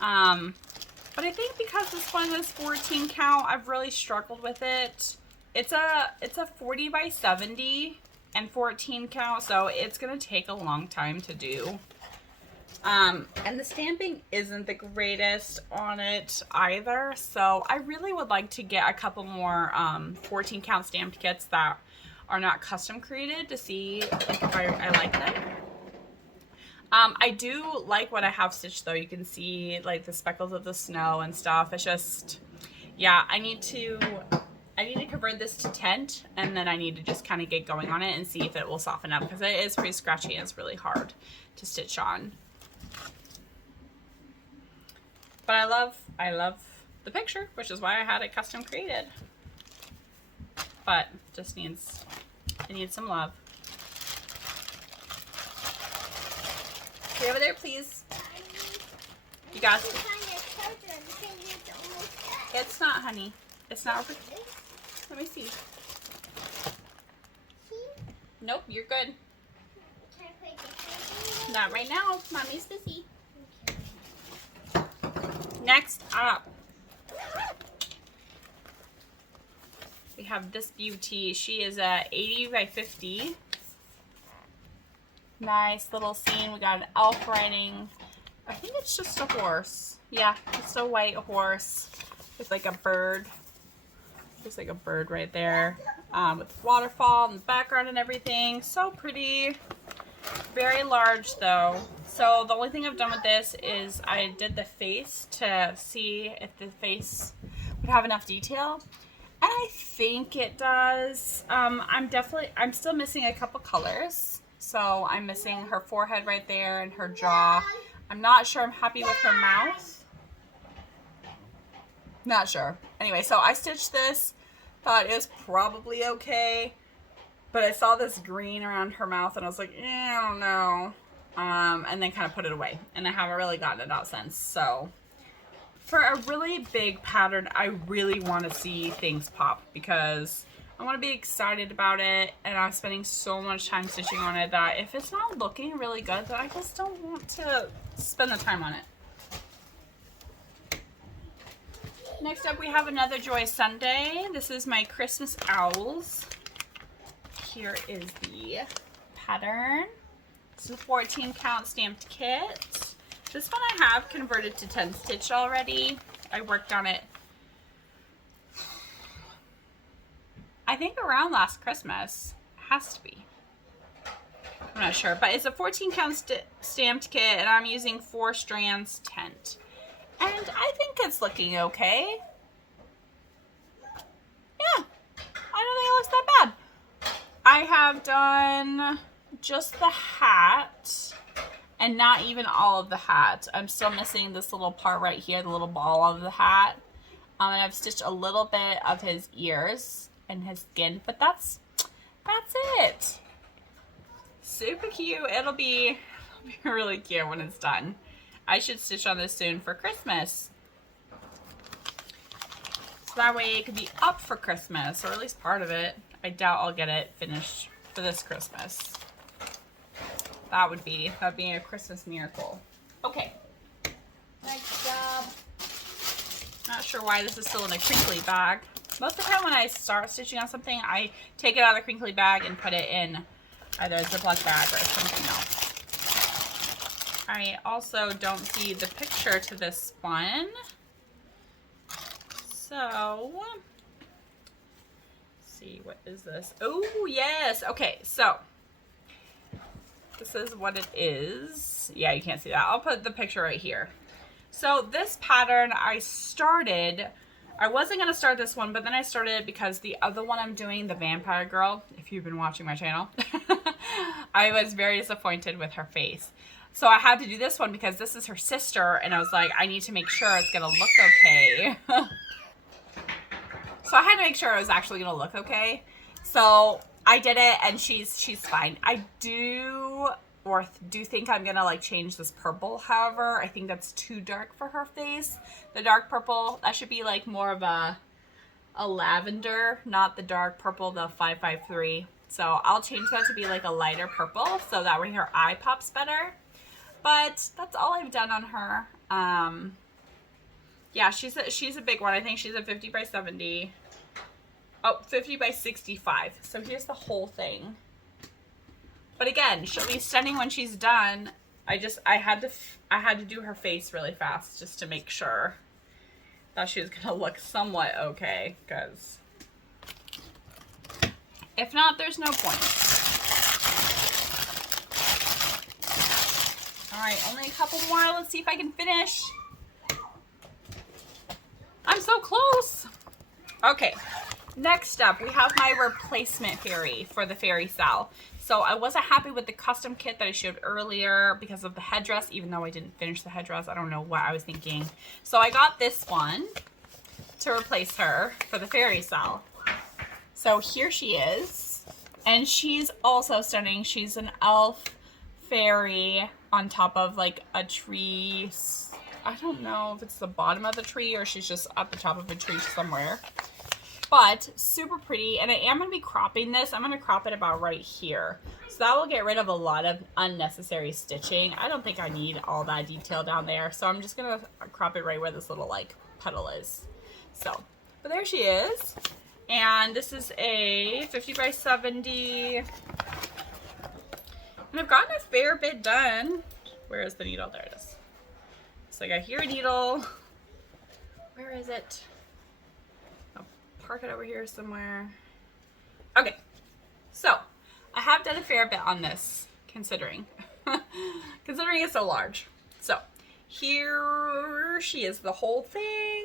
But I think because this one is 14 count, I've really struggled with it. It's a 40 by 70 and 14 count, so it's gonna take a long time to do. And the stamping isn't the greatest on it either, so I really would like to get a couple more 14 count stamped kits that are not custom created to see like, if I like them. I do like what I have stitched though. You can see like the speckles of the snow and stuff. It's just, yeah, I need to convert this to tent, and then I need to just kind of get going on it and see if it will soften up, because it is pretty scratchy and it's really hard to stitch on. But I love the picture, which is why I had it custom created. But just it needs some love. Stay over there, please. You got it. It's not, honey. It's not over. Let me see. Nope, you're good. Not right now. Mommy's busy. Next up, we have this beauty. She is a 80 by 50. Nice little scene. We got an elf riding. I think it's just a horse. Yeah, just a white horse with like a bird. Just like a bird right there. With waterfall in the background and everything. So pretty. Very large though. So the only thing I've done with this is I did the face to see if the face would have enough detail. And I think it does. I'm still missing a couple colors. So I'm missing her forehead right there and her jaw. I'm not sure I'm happy with her mouth. Not sure. Anyway, so I stitched this. Thought it was probably okay. But I saw this green around her mouth and I was like, I don't know. And then kind of put it away. And I haven't really gotten it out since. So for a really big pattern, I really want to see things pop because I want to be excited about it. And I'm spending so much time stitching on it that if it's not looking really good, then I just don't want to spend the time on it. Next up, we have another Joy Sunday. This is my Christmas owls. Here is the pattern. This is a 14 count stamped kit. This one I have converted to 10 stitch already. I worked on it, I think around last Christmas. Has to be. I'm not sure, but it's a 14 count stamped kit and I'm using 4 strands tent. And I think it's looking okay. Yeah, I don't think it looks that bad. I have done just the hat and not even all of the hat. I'm still missing this little part right here, the little ball of the hat. And I've stitched a little bit of his ears and his skin, but that's it. Super cute. It'll be really cute when it's done. I should stitch on this soon for Christmas. So that way it could be up for Christmas, or at least part of it. I doubt I'll get it finished for this Christmas. That'd be a Christmas miracle. Okay. Next up. Not sure why this is still in a crinkly bag. Most of the time when I start stitching on something, I take it out of the crinkly bag and put it in either a Ziploc bag or something else. I also don't see the picture to this one. So, let's see, what is this? Oh, yes. Okay, so this is what it is. Yeah, you can't see that. I'll put the picture right here. So this pattern I wasn't going to start this one, but then I started it because the other one I'm doing, the vampire girl, if you've been watching my channel, I was very disappointed with her face. So I had to do this one because this is her sister, and I was like, I need to make sure it's going to look okay. So I had to make sure it was actually going to look okay. So I did it, and she's fine. I do do think I'm gonna like change this purple. However, I think that's too dark for her face. The dark purple, that should be like more of a lavender, not the dark purple, the 553. So I'll change that to be like a lighter purple so that way her eye pops better. But that's all I've done on her. Yeah, she's a big one. I think she's a 50 by 70. Oh, 50 by 65. So here's the whole thing. But again, she'll be stunning when she's done. I had to do her face really fast just to make sure that she was gonna look somewhat okay, because if not, there's no point. Alright, only a couple more. Let's see if I can finish. I'm so close. Okay, next up, we have my replacement fairy for the fairy cell. So I wasn't happy with the custom kit that I showed earlier because of the headdress, even though I didn't finish the headdress. I don't know what I was thinking. So I got this one to replace her for the fairy cell. So here she is. And she's also stunning. She's an elf fairy on top of like a tree. I don't know if it's the bottom of the tree or she's just at the top of a tree somewhere. But super pretty, and I am going to be cropping this. I'm going to crop it about right here. So that will get rid of a lot of unnecessary stitching. I don't think I need all that detail down there. So I'm just going to crop it right where this little like petal is. So, but there she is. And this is a 50 by 70. And I've gotten a fair bit done. Where is the needle? There it is. So I got here a needle. Where is it? Park it over here somewhere. Okay, so I have done a fair bit on this, considering it's so large. So here she is, the whole thing.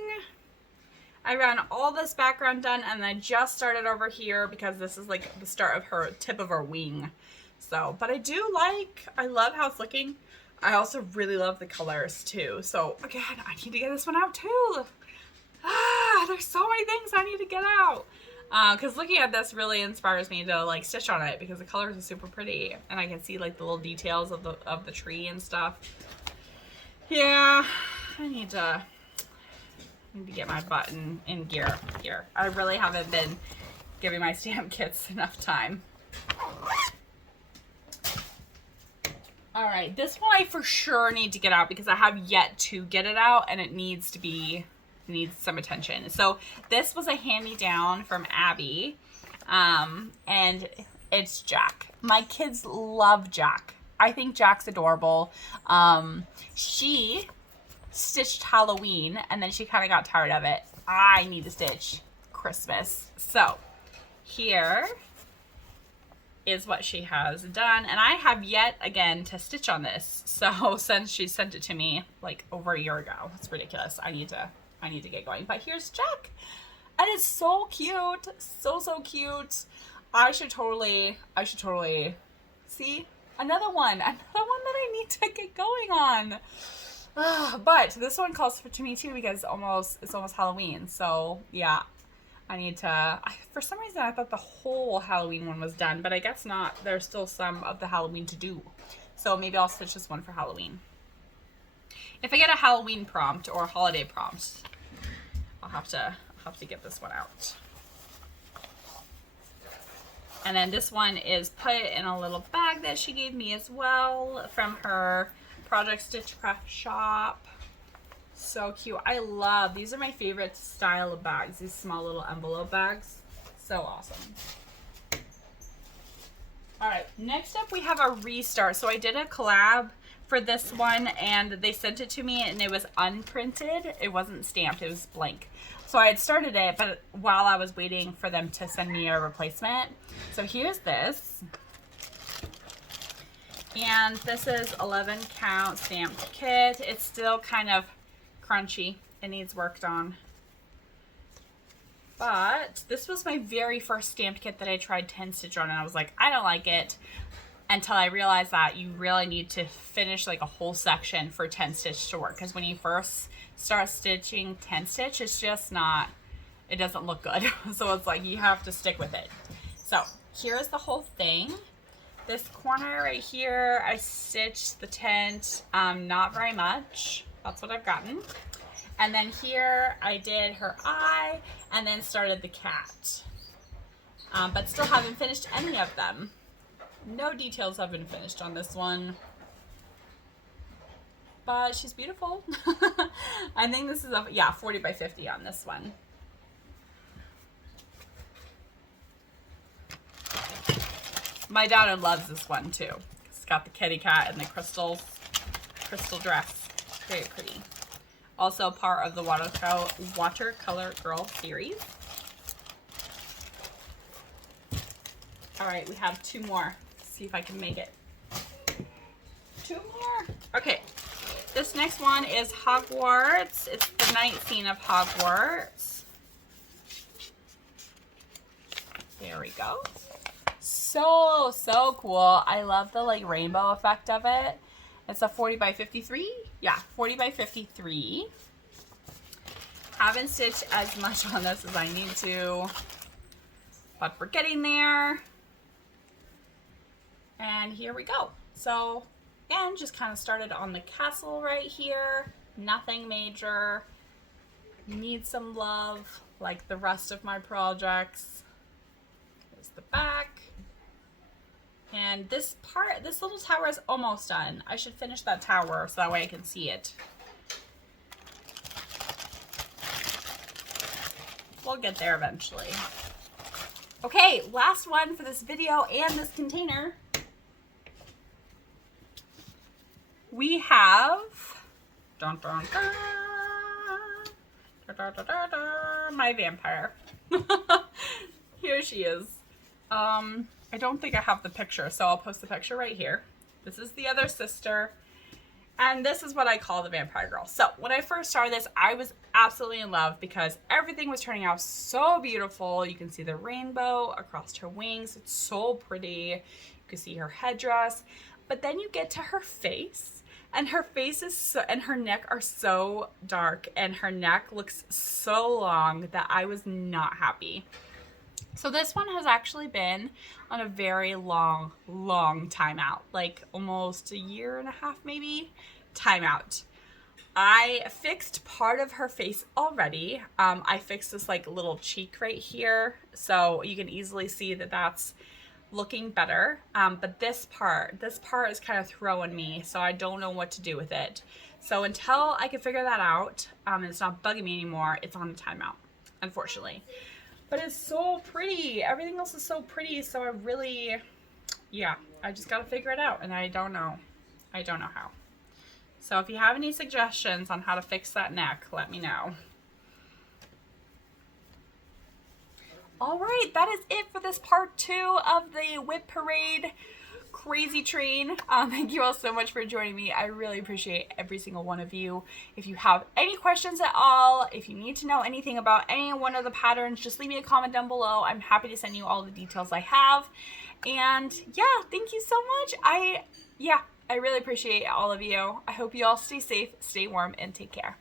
I ran all this background done, and I just started over here because this is like the start of her tip of her wing. So, but I love how it's looking. I also really love the colors too. So again, I need to get this one out too. There's so many things I need to get out. Because looking at this really inspires me to like stitch on it because the colors are super pretty. And I can see like the little details of the tree and stuff. Yeah, I need to get my butt in gear here. I really haven't been giving my stamp kits enough time. Alright, this one I for sure need to get out because I have yet to get it out and it needs some attention. So this was a hand-me-down from Abby, and it's Jack. My kids love Jack. I think Jack's adorable. She stitched Halloween, and then she kind of got tired of it. I need to stitch Christmas. So here is what she has done, and I have yet again to stitch on this. So since she sent it to me like over a year ago, it's ridiculous. I need to get going. But here's Jack, and it's so cute, so cute. I should totally see another one that I need to get going on. But this one calls to me too because it's almost Halloween. So yeah, I need to. For some reason, I thought the whole Halloween one was done, but I guess not. There's still some of the Halloween to do. So maybe I'll stitch this one for Halloween. If I get a Halloween prompt or a holiday prompt, I'll have to get this one out. And then this one is put in a little bag that she gave me as well from her Projectstitchcraft shop. So cute. I love, these are my favorite style of bags, these small little envelope bags. So awesome. Alright, next up we have a restart. So I did a collab for this one and they sent it to me and it was unprinted. It wasn't stamped, it was blank. So I had started it, but while I was waiting for them to send me a replacement. So here's this. And this is 11 count stamped kit. It's still kind of crunchy. It needs worked on. But this was my very first stamped kit that I tried 10 stitch on and I was like, I don't like it. Until I realized that you really need to finish like a whole section for 10 stitch to work. Because when you first start stitching 10 stitch, it's just not, it doesn't look good. So it's like you have to stick with it. So here's the whole thing. This corner right here, I stitched the tent, not very much. That's what I've gotten. And then here I did her eye and then started the cat. But still haven't finished any of them. No details have been finished on this one. But she's beautiful. I think this is a, yeah, 40 by 50 on this one. My daughter loves this one too. It's got the kitty cat and the crystal dress. Very pretty. Also part of the Watercolor Girl series. All right, we have 2 more. Let's see if I can make it. 2 more. Okay, this next one is Hogwarts. It's the night scene of Hogwarts. There we go. So cool. I love the like rainbow effect of it. It's a 40 by 53. Yeah, 40 by 53. Haven't stitched as much on this as I need to, but we're getting there. And here we go. So, again, just kind of started on the castle right here. Nothing major. Need some love, like the rest of my projects. There's the back. And this part, this little tower is almost done. I should finish that tower so that way I can see it. We'll get there eventually. Okay, last one for this video and this container. We have dun, dun, dun, dun, dun, dun, dun, dun, my vampire. Here she is. I don't think I have the picture, so I'll post the picture right here. This is the other sister, and this is what I call the vampire girl. So when I first started this, I was absolutely in love because everything was turning out so beautiful. You can see the rainbow across her wings. It's so pretty. You can see her headdress, but then you get to her face, and her face is so, and her neck are so dark, and her neck looks so long that I was not happy. So this one has actually been on a very long timeout, like almost 1.5 years maybe, timeout. I fixed part of her face already. I fixed this like little cheek right here, so you can easily see that that's looking better. But this part is kind of throwing me, so I don't know what to do with it. So until I can figure that out, and it's not bugging me anymore, it's on the timeout, unfortunately. But it's so pretty. Everything else is so pretty. So I really, yeah, I just got to figure it out. And I don't know. I don't know how. So if you have any suggestions on how to fix that neck, let me know. All right, that is it for this part 2 of the Whip Parade crazy train. Thank you all so much for joining me. I really appreciate every single one of you. If you have any questions at all, if you need to know anything about any one of the patterns, just leave me a comment down below. I'm happy to send you all the details I have. And yeah, thank you so much. I really appreciate all of you. I hope you all stay safe, stay warm, and take care.